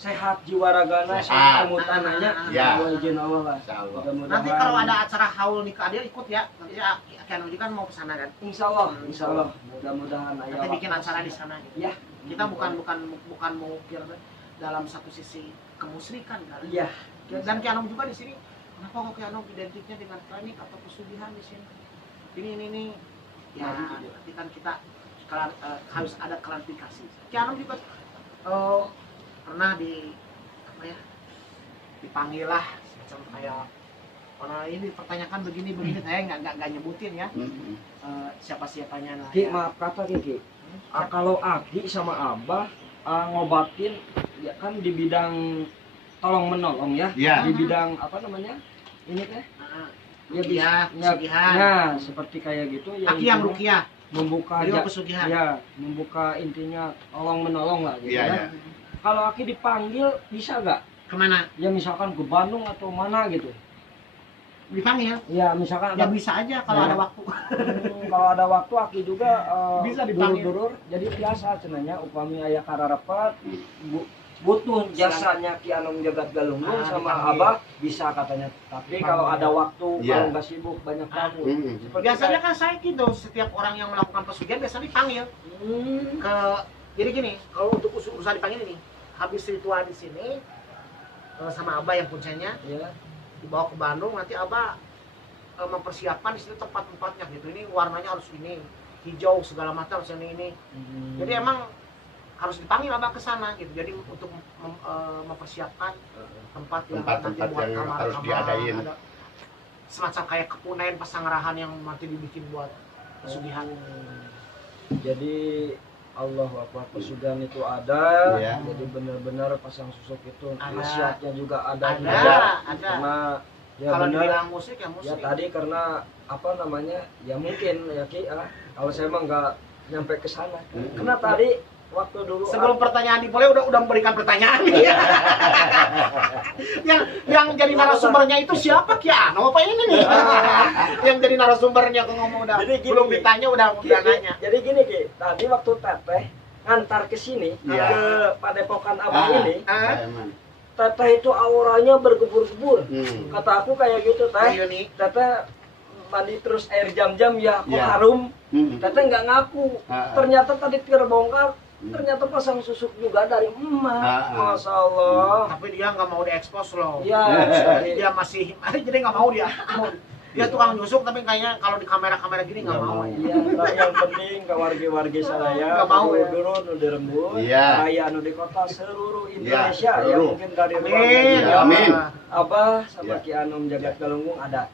Sehat jiwa ragana, Sehat. sehat kamu tanahnya. Ya. Allah izin Allah lah. Insya Allah. Mudah-mudahan. nanti kalau ada acara haul nikah dia ikut ya. Nanti ya Kian Uji kan mau ke sana kan. Insya Allah. Mudah-mudahan Nanti ayah bikin acara di sana. Ya. Kita bukan mengukir dalam satu sisi kemusyrikan kan. Iya. Dan Kian juga di sini. Kenapa kok Kian identiknya dengan klinik atau pesugihan di sini? Ini. Ya, nanti kan kita harus ada klarifikasi. Kian juga pernah dipanggil lah macam kayak orang ini dipertanyakan begini saya nggak nyebutin ya siapanya lah Ki, ya. maaf kata Ki. Kalau Aki sama Abah ngobatin ya kan di bidang tolong menolong ya. Ya. Di bidang apa namanya? Ini teh. Ya Ruqyah, pesugihan. Ya, seperti kayak gitu ya. Aki yang intinya ruqyah, membuka beliau pesugihan. ya, membuka intinya tolong menolong lah gitu Iya, ya. ya. Kalau Aki dipanggil bisa nggak? Kemana? Ya misalkan ke Bandung atau mana gitu. Dipanggil? Ya misalkan Ya ada bisa aja kalau Ya. ada waktu. kalau ada waktu Aki juga Bisa dipanggil. durur-durur jadi biasa cenanya upami aya kararepat butuh jasanya Ki Anum Jagat Galunggung sama dipanggil. Abah bisa katanya. Tapi kalau ada waktu Ya. kalau nggak sibuk banyak tamu. Seperti Biasanya kan saya gitu, setiap orang yang melakukan pesugihan biasanya dipanggil ke. Jadi gini, kalau untuk usaha dipanggil ini, habis ritual di sini sama Abah yang puncanya ya. dibawa ke Bandung, nanti Abah mempersiapkan di situ tempat-tempatnya gitu. Ini warnanya harus ini, hijau segala macam ini. Jadi emang harus dipanggil Abah ke sana gitu. Jadi untuk mempersiapkan tempat yang nanti Tempat-tempat buat yang kamar-kamar, harus diadain. ada semacam kayak kepunayan pasangarahan yang nanti dibikin buat pesugihan. Jadi Allah Akbar, pesugihan itu ada. Ya. Jadi benar-benar pasang susuk itu Ada. nasihatnya juga ada. Ada. Karena ya Kalau benar. dibilang musik ya Ya musik. tadi karena apa namanya ya mungkin ya Ki kalau saya emang nggak nyampe ke sana karena tadi waktu dulu Sebelum pertanyaan dimulai udah memberikan pertanyaan. yang jadi narasumbernya itu siapa Kian? Apa ini nih? Yang jadi narasumbernya kok ngomong udah Jadi gini, belum Ki. ditanya udah nanya. jadi gini Ki tadi waktu teteh ngantar ke sini Ya. ke Padepokan Abah ini teteh itu auranya bergebur-gebur kata aku kayak gitu teh Ayo nih. teteh mandi terus air jam-jam ya kok Ya. harum teteh nggak ngaku Ah. ternyata tadi terbongkar ternyata pasang susuk juga dari emak. Masya Allah. Tapi dia nggak mau diekspos loh. Ya, Dia masih jadi nggak mau dia. Dia tukang nyusuk tapi kayaknya kalau di kamera-kamera gini nggak mau. iya, yang penting ke warga-warga saya Nggak mau ya. dulu nu dirembut, Iya. raya nu di kota seluruh Iya, Indonesia ya seluruh. mungkin dari luar Amin. negeri. Ya, amin. Abah sama Ya. Ki Anum Jagat Galunggung ada.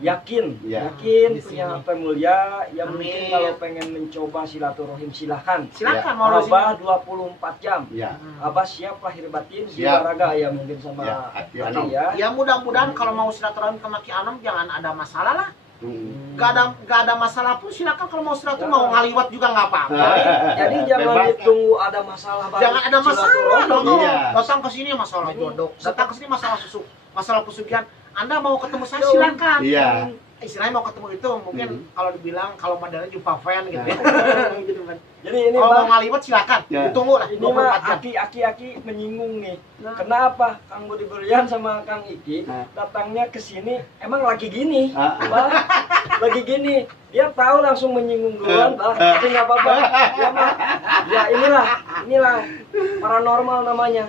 Yakin, Ya. yakin Di punya sini. hati mulia yang Amin. mungkin kalau pengen mencoba silaturahim silahkan. Silakan mau di sini. Abah 24 jam. Ya. Abah siap lahir batin, Siap. jiwa raga ya mungkin sama Ya, Aki Aki Anum. ya. Ya mudah-mudahan kalau mau silaturahmi ke Maki Anum jangan ada masalah lah. Gak ada masalah pun silakan kalau mau silaturahmi mau ngaliwat juga nggak apa-apa. Jadi jangan Bebas. ditunggu ada masalah baru. Jangan ada masalah silaturahmi. dong. Iya. Datang ke sini masalah jodoh, datang ke sini masalah susu, masalah pesugihan. Anda mau ketemu saya silakan. Iya. Istilahnya mau ketemu itu mungkin kalau dibilang kalau modelnya jumpa fan gitu ya. Gitu kan. Jadi ini Kalau mau Bang, ngaliwat silakan, Ya. ditunggu lah ini mah 24 jam. aki menyinggung nih. Kenapa Kang Budi Berlian sama Kang Iki Nah. datangnya ke sini emang lagi gini, Ah. Bang. Lagi gini. Dia tahu langsung menyinggung duluan, Bang. Tapi nggak apa-apa. Ya, Bang. Ya inilah paranormal namanya.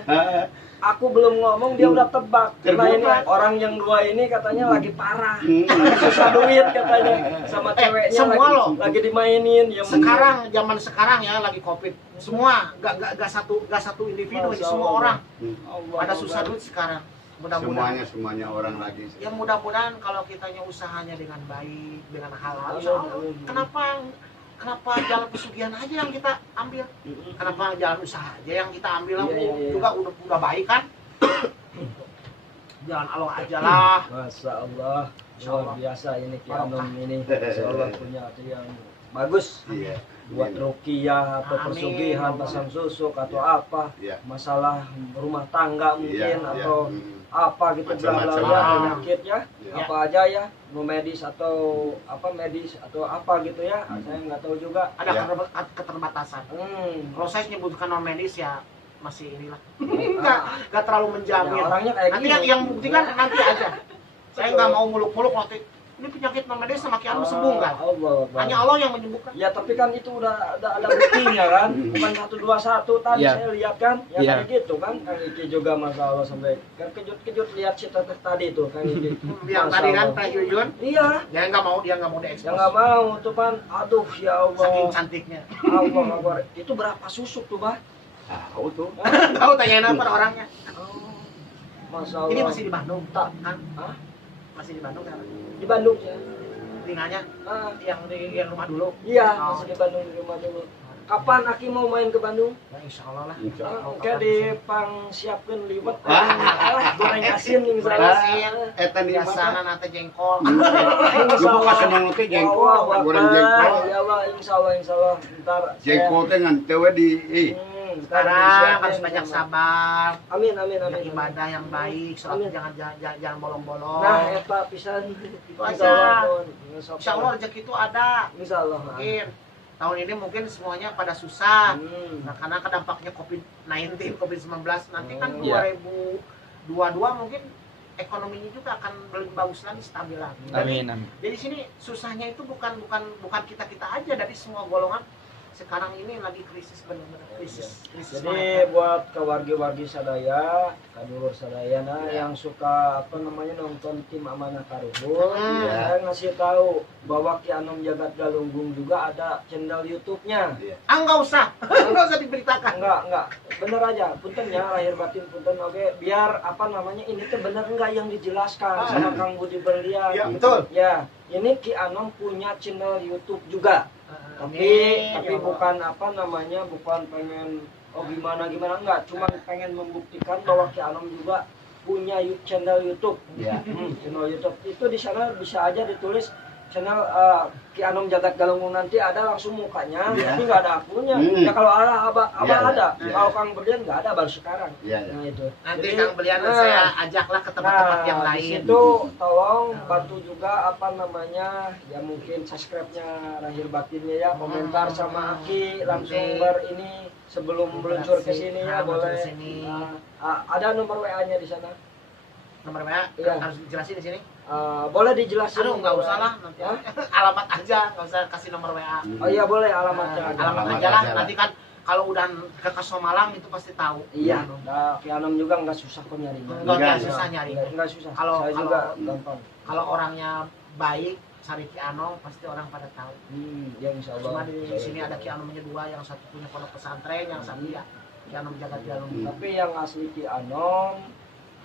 Aku belum ngomong dia udah tebak. Karena ini Terbukti. orang yang dua ini katanya lagi parah, lagi susah duit katanya sama ceweknya semua loh. lagi dimainin. Ya Sekarang zaman sekarang ya lagi Covid. Semua gak satu individu ini Masya semua Allah. orang Allah, pada susah duit sekarang. Mudah-mudahan Semuanya orang lagi. ya mudah-mudahan kalau kitanya usahanya dengan baik, dengan halal, insya Allah. Kenapa jalan pesugihan aja yang kita ambil? Kenapa jalan usaha aja yang kita ambil? Iya, iya, iya. Juga udah baik kan? jalan Allah aja lah. Masya Allah, Insya luar Allah. biasa ini Ki Barokah. Anom ini. Insya Allah punya hati yang bagus. Iya. Buat rukiah atau Amin. persugihan, pasang susuk atau apa, Iya. masalah rumah tangga mungkin Iya, atau iya. apa gitu Macam-macam. bla bla ya, penyakit ya, Iya. apa aja ya, mau medis atau apa medis atau apa gitu ya, saya nggak tahu juga. Ada Ya. keterbatasan. Hmm. Kalau saya menyebutkan non medis ya masih inilah. Ah, Nggak terlalu menjamin. ya, orangnya kayak Nanti gini. yang bukti kan nanti aja. Saya nggak mau muluk-muluk nanti. Ini penyakit non medis sama Ki Anom sembuh nggak? Allah, Allah. Hanya Allah yang menyembuhkan. Ya tapi kan itu udah ada buktinya kan, bukan 1 2 1 tadi Iya. saya lihat kan, ya Iya. kayak gitu kan, Kang Iki juga Masya Allah sampai kan kejut-kejut lihat si teteh tadi tuh Kang Iki. Yang Masya tadi kan Allah. Teh Yuyun, Iya, dia nggak mau yang diekspos. nggak mau tuh pan, aduh ya Saking Allah, cantiknya. Allah Akbar. Itu berapa susuk tuh Bah? Tahu tuh. Tahu tanyain apa orangnya? Oh, Masya Allah. Ini masih di Bandung, Tak. kan? Hah? Masih di Bandung kan? Di Bandung ya? Telinganya Ah, yang di rumah dulu. iya Oh. masih di Bandung di rumah dulu. Kapan Aki mau main ke Bandung? Ya, insya Allah lah. Insya Allah. Oke dipang siapkan liwet Ah. goreng asin yang Goreng salah. asin. Eta di Biasana mana? nate jengkol. Lu kasih mang teh jengkol, goreng jengkol. Ya Allah, insya Allah. Ntar Jengkol teh ngan tewe di Sekarang harus banyak sabar. Amin. Banyak ibadah yang baik, sholat Amin. jangan bolong-bolong. Nah, eta pisan. Itu aja. Insya Allah rezeki itu ada. Insya Allah. Mungkin tahun ini mungkin semuanya pada susah. Hmm. Nah, karena dampaknya COVID-19, COVID-19 nanti kan Oh, iya. 2022 mungkin ekonominya juga akan lebih bagus lagi, stabil lagi. Amin, amin. Jadi sini susahnya itu bukan kita aja, dari semua golongan sekarang ini lagi krisis, benar-benar krisis Jadi moneter. buat kewargi-wargi sadaya, kadulur sadaya nah Ya. yang suka apa namanya nonton tim Amanah Karuhun, Ya. saya ngasih tahu bahwa Ki Anom Jagat Galunggung juga ada channel YouTube-nya. Nggak usah nggak usah diberitakan. Enggak, bener aja, punten ya, lahir batin punten, oke, biar apa namanya ini tuh bener enggak yang dijelaskan sama Kang Budi Berlian. Ya, betul. Ya, ini Ki Anom punya channel YouTube juga, tapi Amin, ya Allah. bukan apa namanya, bukan pengen gimana enggak, cuma pengen membuktikan bahwa Ki Anom juga punya channel YouTube. Ya. Channel YouTube itu di sana bisa aja ditulis channel Ki Anom Jagat Galunggung, nanti ada langsung mukanya, Iya. tapi nggak ada akunnya. Hmm. Ya kalau ada abah Iya, ada, iya. kalau Kang Berlian nggak ada, baru sekarang. Iya, iya. Nah itu. Nanti Jadi, Kang Belian nah, saya ajaklah ke tempat-tempat yang di lain. situ tolong bantu juga apa namanya, ya mungkin subscribe-nya lahir batinnya ya, komentar sama Aki langsung ini sebelum meluncur ke sini ya, Meluncur boleh. ke sini. Ada nomor WA-nya di sana. Nomor WA Iya. harus dijelasin di sini. Boleh dijelasin. Aduh, nggak nomor usah WA. lah nanti. Hah? Alamat aja, nggak usah kasih nomor WA. Oh iya boleh, alamatnya aja. Alamat Alamat aja lah. aja lah. Nanti kan kalau udah ke Kasomalang itu pasti tahu. Iya, nah, Ki Anom juga nggak susah kok nyarinya. Enggak Enggak, susah nyari. Nggak susah. Kalau- Saya juga kalau- gampang. Kalau orangnya baik, cari Ki Anom pasti orang pada tahu. Ya insya Allah. Cuma di sini ada Ki Anomnya dua, yang satu punya pondok pesantren, yang satu ya Ki Anom Jagat Galunggung. Tapi yang asli Ki Anom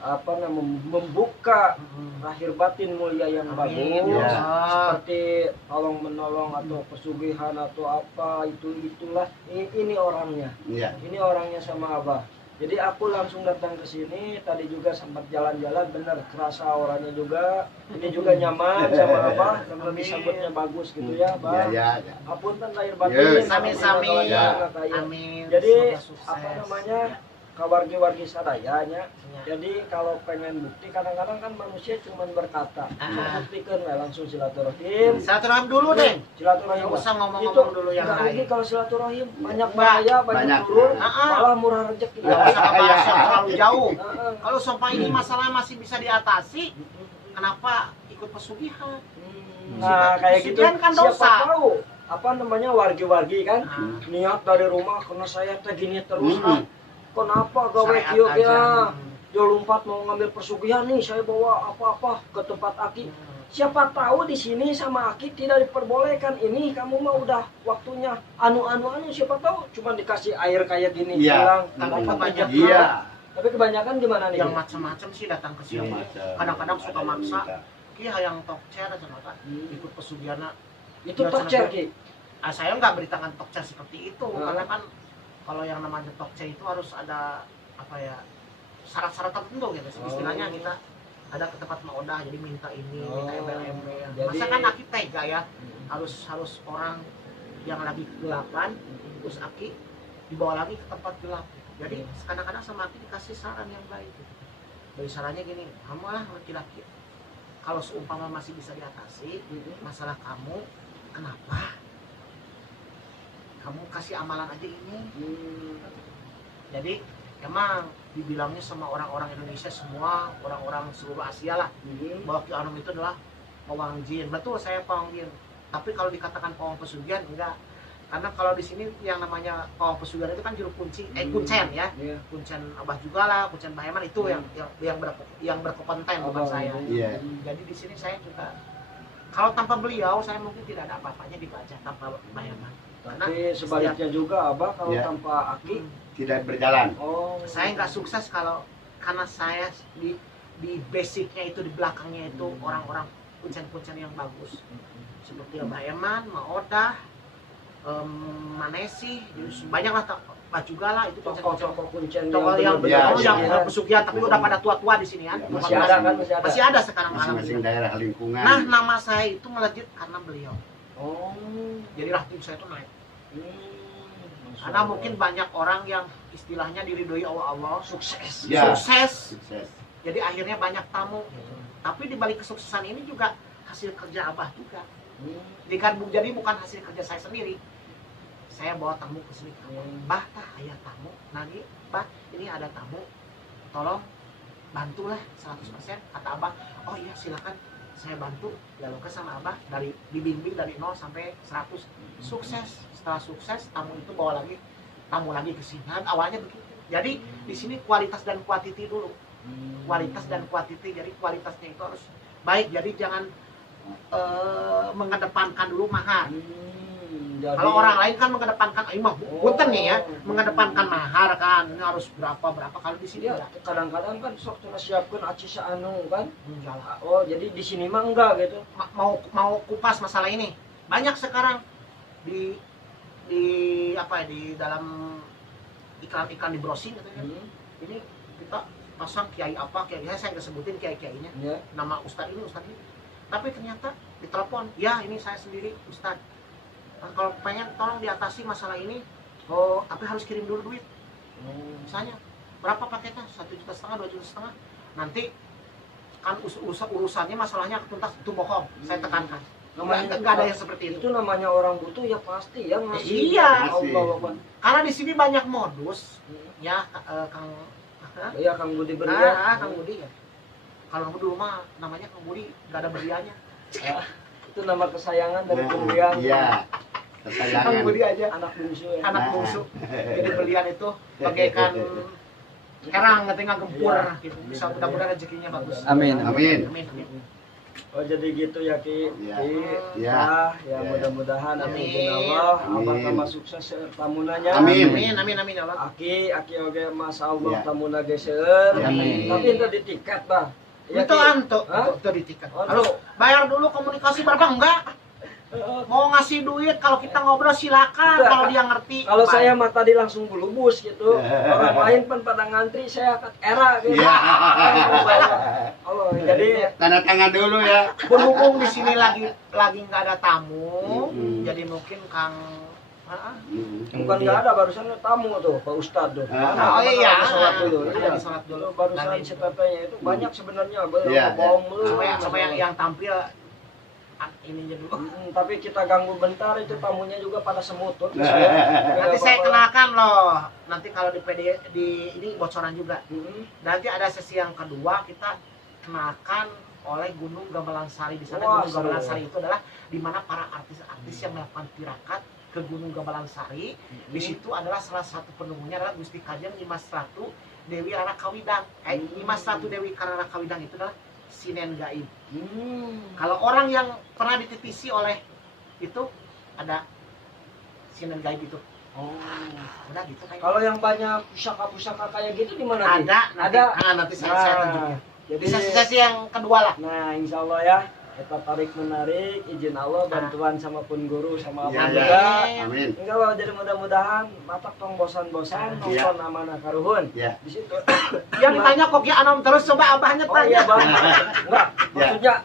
apa namanya, membuka lahir batin mulia yang Amin. bagus, Ya. seperti tolong menolong atau pesugihan atau apa itulah ini orangnya. Iya. Ini orangnya sama Abah. Jadi aku langsung datang ke sini, tadi juga sempat jalan-jalan, bener kerasa orangnya juga. Ini juga nyaman sama Abah, karena Amin. disambutnya bagus gitu ya, Iya, Bang. iya, iya. Apunten lahir Yes. batin. Sami-sami. Ya. Amin. Jadi Semoga sukses. apa namanya, kawargi-wargi sadayanya. Ya. Jadi kalau pengen bukti, kadang-kadang kan manusia cuma berkata, buktikan lah langsung silaturahim. Silaturahim dulu deh. Silaturahim. Nggak usah Itu ngomong-ngomong dulu yang nggak lain. rugi kalau silaturahim, banyak Mbak, bahaya, banyak banyak. turun, Ah. malah murah rezeki. Nggak usah ngebahas yang terlalu jauh. Heeh. Kalau sampai ini masalah masih bisa diatasi, kenapa ikut pesugihan? Nah kayak gitu, Pesugihan kan siapa dosa. tahu apa namanya wargi-wargi kan Nah, niat dari rumah karena saya teh gini terus Hmm. kenapa gawe syariat kieu aja. ya dia lompat mau ngambil pesugihan nih, saya bawa apa-apa ke tempat Aki. Siapa tahu di sini sama Aki tidak diperbolehkan, ini kamu mah udah waktunya anu siapa tahu cuma dikasih air kayak gini Iya. pulang Tapi lompat kebanyakan- aja. Iya. Tapi kebanyakan gimana nih? Yang macam-macam sih datang ke sini. Kadang-kadang suka maksa. Ki yang tokcer sama kan ikut pesugihan. Itu tokcer Ki. Saya nggak beritakan tokcer seperti itu, Hmm. karena kan kalau yang namanya tokcer itu harus ada apa ya, syarat-syarat tertentu gitu. Istilahnya kita ada ke tempat Maodah jadi minta ini, Oh, minta embel-embel. jadi- Masa kan Aki tega ya, harus orang yang lagi kegelapan, terus Aki dibawa lagi ke tempat gelap. Jadi kadang-kadang sama Aki dikasih saran yang baik. Dari sarannya gini, kamu lah laki-laki, kalau seumpama masih bisa diatasi masalah kamu, kenapa? Kamu kasih amalan aja ini. Jadi emang dibilangnya sama orang-orang Indonesia semua, orang-orang seluruh Asia lah, bahwa Ki Anum itu adalah pawang jin. Betul, saya pawang jin. Tapi kalau dikatakan pawang pesugihan enggak. Karena kalau di sini yang namanya pawang pesugihan itu kan juru kunci, kuncen ya. Iya. Kuncen Abah juga lah, kuncen Baheman itu yang berkompeten bukan saya. Iya. Jadi di sini saya juga kalau tanpa beliau saya mungkin tidak ada apa-apanya dibaca tanpa Baheman. Tapi sebaliknya juga Abah kalau Ya. tanpa Aki, Tidak berjalan. oh Saya nggak sukses karena saya di basicnya itu, di belakangnya itu orang-orang kuncen-kuncen yang bagus seperti Mbak Eman, Maodah, Manesi, banyak lah, Pak juga lah itu tokoh-tokoh kuncen tokoh yang benar. yang Ya. pesugihan tapi udah pada tua-tua di sini kan. Ya, masih ada kan, Masih ada sekarang Masing-masing alhamdulillah. daerah lingkungan. Nah, nama saya itu melejit karena beliau. Oh, Jadi rating saya itu naik. Masya Karena Allah. mungkin banyak orang yang istilahnya diridhoi Allah sukses. Ya. sukses. Sukses. Jadi akhirnya banyak tamu. Tapi di balik kesuksesan ini juga hasil kerja Abah juga. Jadi bukan hasil kerja saya sendiri. Saya bawa tamu ke sini. Bah, tah aya tamu. Nagi, Bah, ini ada tamu. Tolong bantulah 100%. Kata Abah, oh iya silakan. Saya bantu. Dialogkan sama Abah dari dibimbing dari 0 sampai 100. Sukses. Setelah sukses, tamu itu bawa lagi tamu lagi ke sini. Nah, awalnya begitu. Jadi di sini kualitas dan kuantiti dulu. Kualitas dan kuantiti. Jadi kualitasnya itu harus baik. Jadi jangan mengedepankan dulu mahar. Jadi, Kalau orang lain kan mengedepankan, ayo mah punten nih ya, mengedepankan mahar kan, ini harus berapa. Kalau di sini ya, enggak. kadang-kadang kan sok teu siapkeun aci anu kan. Enggak lah. Oh, jadi di sini mah enggak gitu. Mau kupas masalah ini. Banyak sekarang di apa ya, di dalam iklan-iklan di browsing gitu kan. Ini kita pasang kiai apa, kiai saya nggak sebutin kiai-kiainya. Ya. Nama ustadz ini. Tapi ternyata ditelepon, ya ini saya sendiri ustadz. Nah, kalau pengen tolong diatasi masalah ini, oh tapi harus kirim dulu duit. Misalnya berapa paketnya? 1,5 juta, 2,5 juta. Nanti kan urusannya masalahnya tuntas itu bohong. Saya tekankan. Nggak ada yang seperti itu. Itu namanya orang butuh ya pasti ya ngasih. Iya. Allah Akbar. Karena di sini banyak modus, ya Kang. Iya Kang Budi Beria. Kang Budi ya. Kalau dulu mah namanya Kang Budi nggak ada berianya. Itu nama kesayangan dari Burian. Iya. Kang Kesayangan. Budi aja. Anak bungsu ya. Anak bungsu. Jadi belian itu bagaikan herang nggak gempur gitu. Bisa mudah-mudahan rezekinya bagus. Amin. Amin. Amin. Oh jadi gitu ya Ki. Iya. Ki. Iya. Ya Iya. mudah-mudahan Amin. amin Allah abah Amin. tambah sukses tamunanya. Amin. Amin ya Allah. Aki oge Masya Allah Iya. tamuna geuseueur. Amin. Tapi itu di tiket bah. Ya, Itu Ki. anto, Hah? itu di tiket. Oh, Halo, bayar dulu komunikasi berapa? Enggak. Mau ngasih duit kalau kita ngobrol silakan Enggak. kalau dia ngerti. Kalau Pak. saya mah tadi langsung bulubus gitu. Orang lain pun pada ngantri, saya akan era gitu. Iya. Allah, jadi Tanda tangan dulu ya. berhubung di sini lagi nggak ada tamu, jadi mungkin Kang bukan nggak ada barusan tamu tuh Pak Ustadz tuh. Ah. Oh iya, Sholat dulu. ada Iya. di sholat dulu. Barusan Dan CTP-nya itu banyak sebenarnya, Iya. bohong mulu. sama yang tampil ininya dulu. Tapi kita ganggu bentar itu tamunya juga pada semutut. Nanti saya kenalkan loh. Nanti kalau di ini bocoran juga. Nanti ada sesi yang kedua kita kenalkan oleh Gunung Gamelan Sari. Di sana Wah, Gunung Gamelan seru. Sari itu adalah di mana para artis-artis yang melakukan tirakat ke Gunung Gamelan Sari. Di situ adalah salah satu penunggunya adalah Gusti Kajeng Dimas Ratu Dewi Rara Kawidang. Dimas Ratu Dewi Rara Kawidang itu adalah sinen gaib. Kalau orang yang pernah ditipisi oleh itu ada sinen gaib itu. Oh. Udah gitu kayak. Kalau yang banyak pusaka-pusaka kayak gitu di mana? Ki? ada nanti, Ada. nanti saya tunjukin. Jadi Di sesi yang kedua lah. nah, insya Allah ya. kita tarik menarik izin Allah bantuan sama pun guru sama Ya, abang ya. juga. Amin. Enggak lah, jadi mudah-mudahan matak tong bosan-bosan nonton amanah karuhun. Ya. Di situ. Yang ditanya kok Ki Anom terus, coba abahnya Oh iya tanya. bang. Enggak, Ya. maksudnya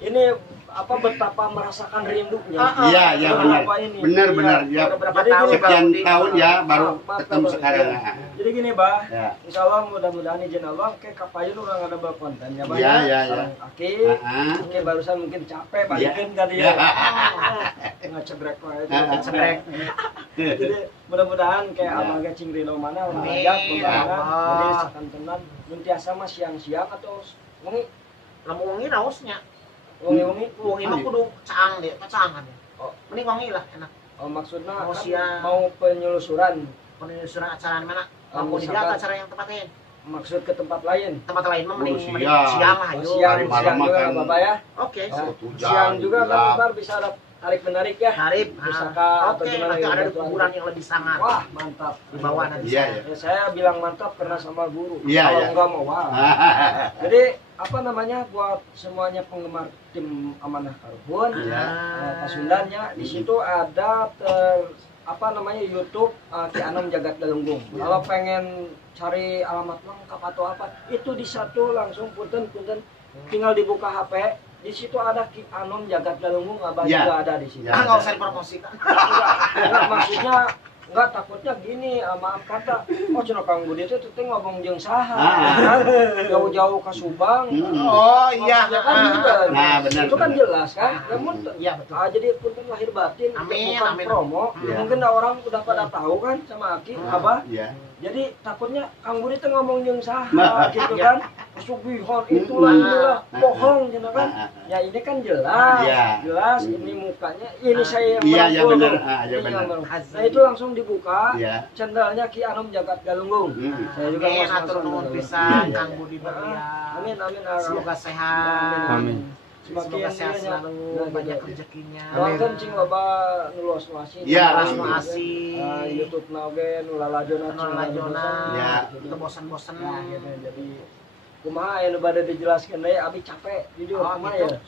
ini apa betapa merasakan rindunya. Iya, iya benar. Beberapa ini. Benar, Iya. ya. Udah berapa Jadi tahun gini, Sekian Bang? tahun ya baru Maaf, ketemu Bang. sekarang. Jadi gini, Bah. Ya. Insya Allah mudah-mudahan izin Allah kayak kapayun orang ada berkonten ya, Bah. Iya, iya, iya. Sarang kaki. Heeh. Oke, barusan mungkin capek balikin kali ya. Ngecebrek Cebrek. Jadi mudah-mudahan kayak Ya. abang cing rino mana orang Amin, ajak ya mudah-mudahan Allah. jadi sakantenan muntiasa mah siang-siang atau wengi Lamun wangi raosnya. wengi Wangi mah kudu caang deh, caang kan ya. Oh. Mending wangi lah enak. maksudnya Mau kan siang. mau penelusuran Penelusuran acara mana? Oh, Mau misalkan. dilihat acara yang tepatin. maksud ke tempat lain. Tempat lain mah mending Oh, mending siang. siang lah, Oh, ayo. siang hari malam siang juga makan. nggak apa-apa ya. Oke. Ya, Satu jam, siang juga kan gelap. ntar bisa ada tarik menarik ya. Harip. Misalkan atau Oke, gimana nanti ya, ada di bantuan. kuburan yang lebih sangat. Wah mantap. Di bawah nanti. Iya, saya. iya. Ya, saya bilang mantap karena sama guru. Iya, Kalau iya. enggak mau wah. Jadi apa namanya buat semuanya penggemar tim Amanah Karuhun, Iya. Pasundannya di situ ada apa namanya YouTube Ki Anom Jagat Galunggung. Iya. Kalau pengen cari alamat lengkap atau apa, itu di satu langsung punten tinggal dibuka HP. Di situ ada Ki Anom Jagat Galunggung, abah Iya. juga ada di situ. Ya. Nggak usah dipromosikan. Enggak, maksudnya enggak takutnya gini, maaf kata, oh cenah Kang Budi itu teh ngomong jeung saha, kan? Jauh-jauh ke Subang. Oh iya. Maksudnya kan gitu. Nah, benar, Itu kan benar. jelas kan? Ya punten. Iya betul. Jadi punten lahir batin, Amin, bukan amin. promo. Iya. Mungkin orang udah pada tahu kan sama Aki, Abah. Iya. Jadi takutnya Kang Budi teh ngomong jeung saha Nah. gitu kan. Pesugihan itulah inilah bohong gitu kan. Ya ini kan jelas. Iya. Jelas ini mukanya. Ini saya yang Iya, iya merangkul benar. tuh. Iya Ini benar. yang merangkul. Nah itu langsung dibuka. Iya. Channelnya Ki Anom Jagat Galunggung. Saya juga Amin, mau atur nuhun sama-sama. pisan Iya, Kang iya. Budi Berlian. Amin amin. Semoga sehat. Amin. Semakin Semoga sehat dia selalu, nya- banyak rezekinya. Doakeun cing loba nu luas-luasin. Iya, luas-luasin. YouTube naoge nu lalajona cing Nolajona. Ya. Itu bosan-bosan. Nah, gitu. Jadi kumaha aya nu bade dijelaskeun deui abi capek jujur Oh, kumaha gitu. ya.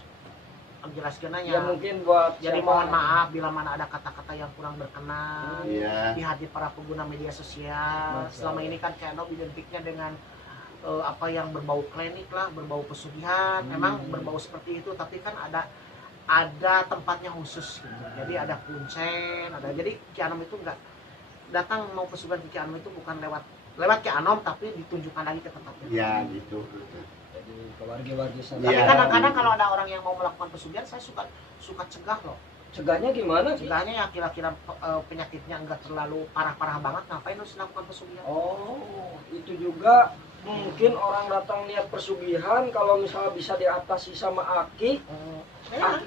Menjelaskan Ya mungkin buat Jadi siapa- mohon maaf bila mana ada kata-kata yang kurang berkenan Iya. di hati para pengguna media sosial. Masalah. Selama ini kan channel identiknya dengan apa yang berbau klinik lah, berbau pesugihan. Memang berbau seperti itu, tapi kan ada tempatnya khusus gitu. Jadi ada kuncen, ada. Jadi Ki Anom itu enggak datang mau pesugihan ke Ki Anom itu bukan lewat Ki Anom, tapi ditunjukkan lagi ke tempatnya. Iya gitu. Jadi ke warga-warga sana. Tapi Iya. kadang-kadang kalau ada orang yang mau melakukan pesugihan, saya suka cegah loh. Cegahnya gimana? Ki? Cegahnya ya kira-kira penyakitnya enggak terlalu parah-parah banget, ngapain harus lakukan pesugihan? Oh, itu juga mungkin orang datang lihat persugihan kalau misalnya bisa diatasi sama Aki, Ya.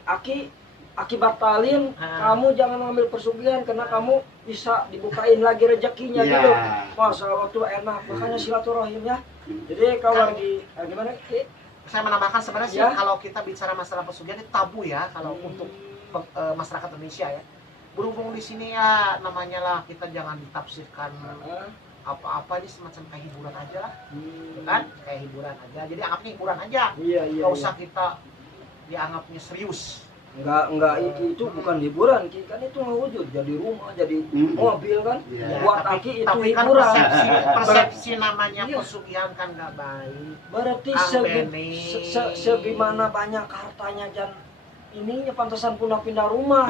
Aki batalin, kamu jangan ngambil persugihan karena kamu bisa dibukain lagi rezekinya Iya. gitu. Masya Allah tuh enak, makanya silaturahim ya. Jadi kalau lagi gimana? Ki? Saya menambahkan sebenarnya sih Ya. kalau kita bicara masalah pesugihan itu tabu ya kalau untuk masyarakat Indonesia ya. Berhubung di sini ya namanya lah kita jangan ditafsirkan apa-apa, ini semacam kayak hiburan aja lah, kan? Kayak hiburan aja. Jadi anggapnya hiburan aja. Iya iya. Nggak usah kita dianggapnya serius. Enggak itu bukan hiburan, Ki. Kan itu ngewujud jadi rumah, jadi mobil kan. Iya. Buat tapi, Aki itu tapi kan hiburan. persepsi namanya Iya. pesugihan kan nggak baik. Berarti Kang Beni. segimana banyak hartanya dan ininya pantesan pindah rumah.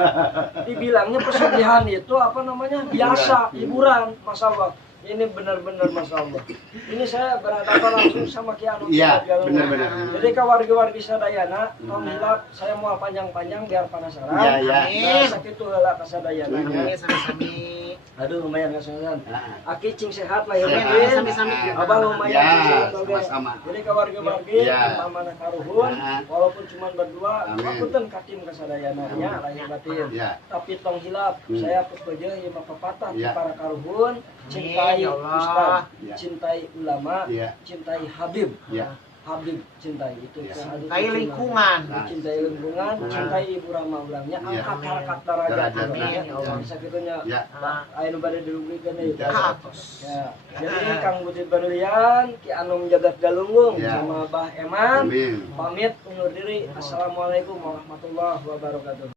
Dibilangnya pesugihan itu apa namanya? Biasa, hiburan, Masya Allah. Ini benar-benar Masya Allah. Ini saya berhadapan langsung sama Ki Anom. Iya, Jagat Galunggung. benar-benar. Jadi ke warga-warga sadayana, tong hilap saya mau panjang-panjang biar penasaran. Iya, iya. Amin. Sakit tuh heula ka sadayana. Amin, sami-sami. Aduh lumayan kesulitan. Nah, Aki cing sehat lah ya. Amin, Bin. sami-sami. Abang lumayan Ya, cing sehat oke. sama-sama. Jadi ke warga-warga Ya. tim Amanah Karuhun, Nah. walaupun cuma berdua, Amin. punten katim kasadayana nya lahir batin. ya. Tapi tong hilap, saya pepeje ieu mah pepatah ti Ya. para karuhun, cintai Ya Allah. ustaz, Ya. cintai ulama, Iya. cintai habib. Ya. Habib cintai itu. Ya. Cintai lingkungan. Cintai lingkungan, cintai ibu rama ulangnya, Ya. angkat harkat darajat Derajat. ulangnya. Amin, ya Allah. Bisa gitunya. Ya. Aya nu bade dirugikeun deui. Ya. Katos. Ya. Jadi Kang Budi Berlian, Ki Anom Jagat Galunggung Ya. sama Bah Eman Amin. pamit undur diri. Assalamualaikum warahmatullahi wabarakatuh.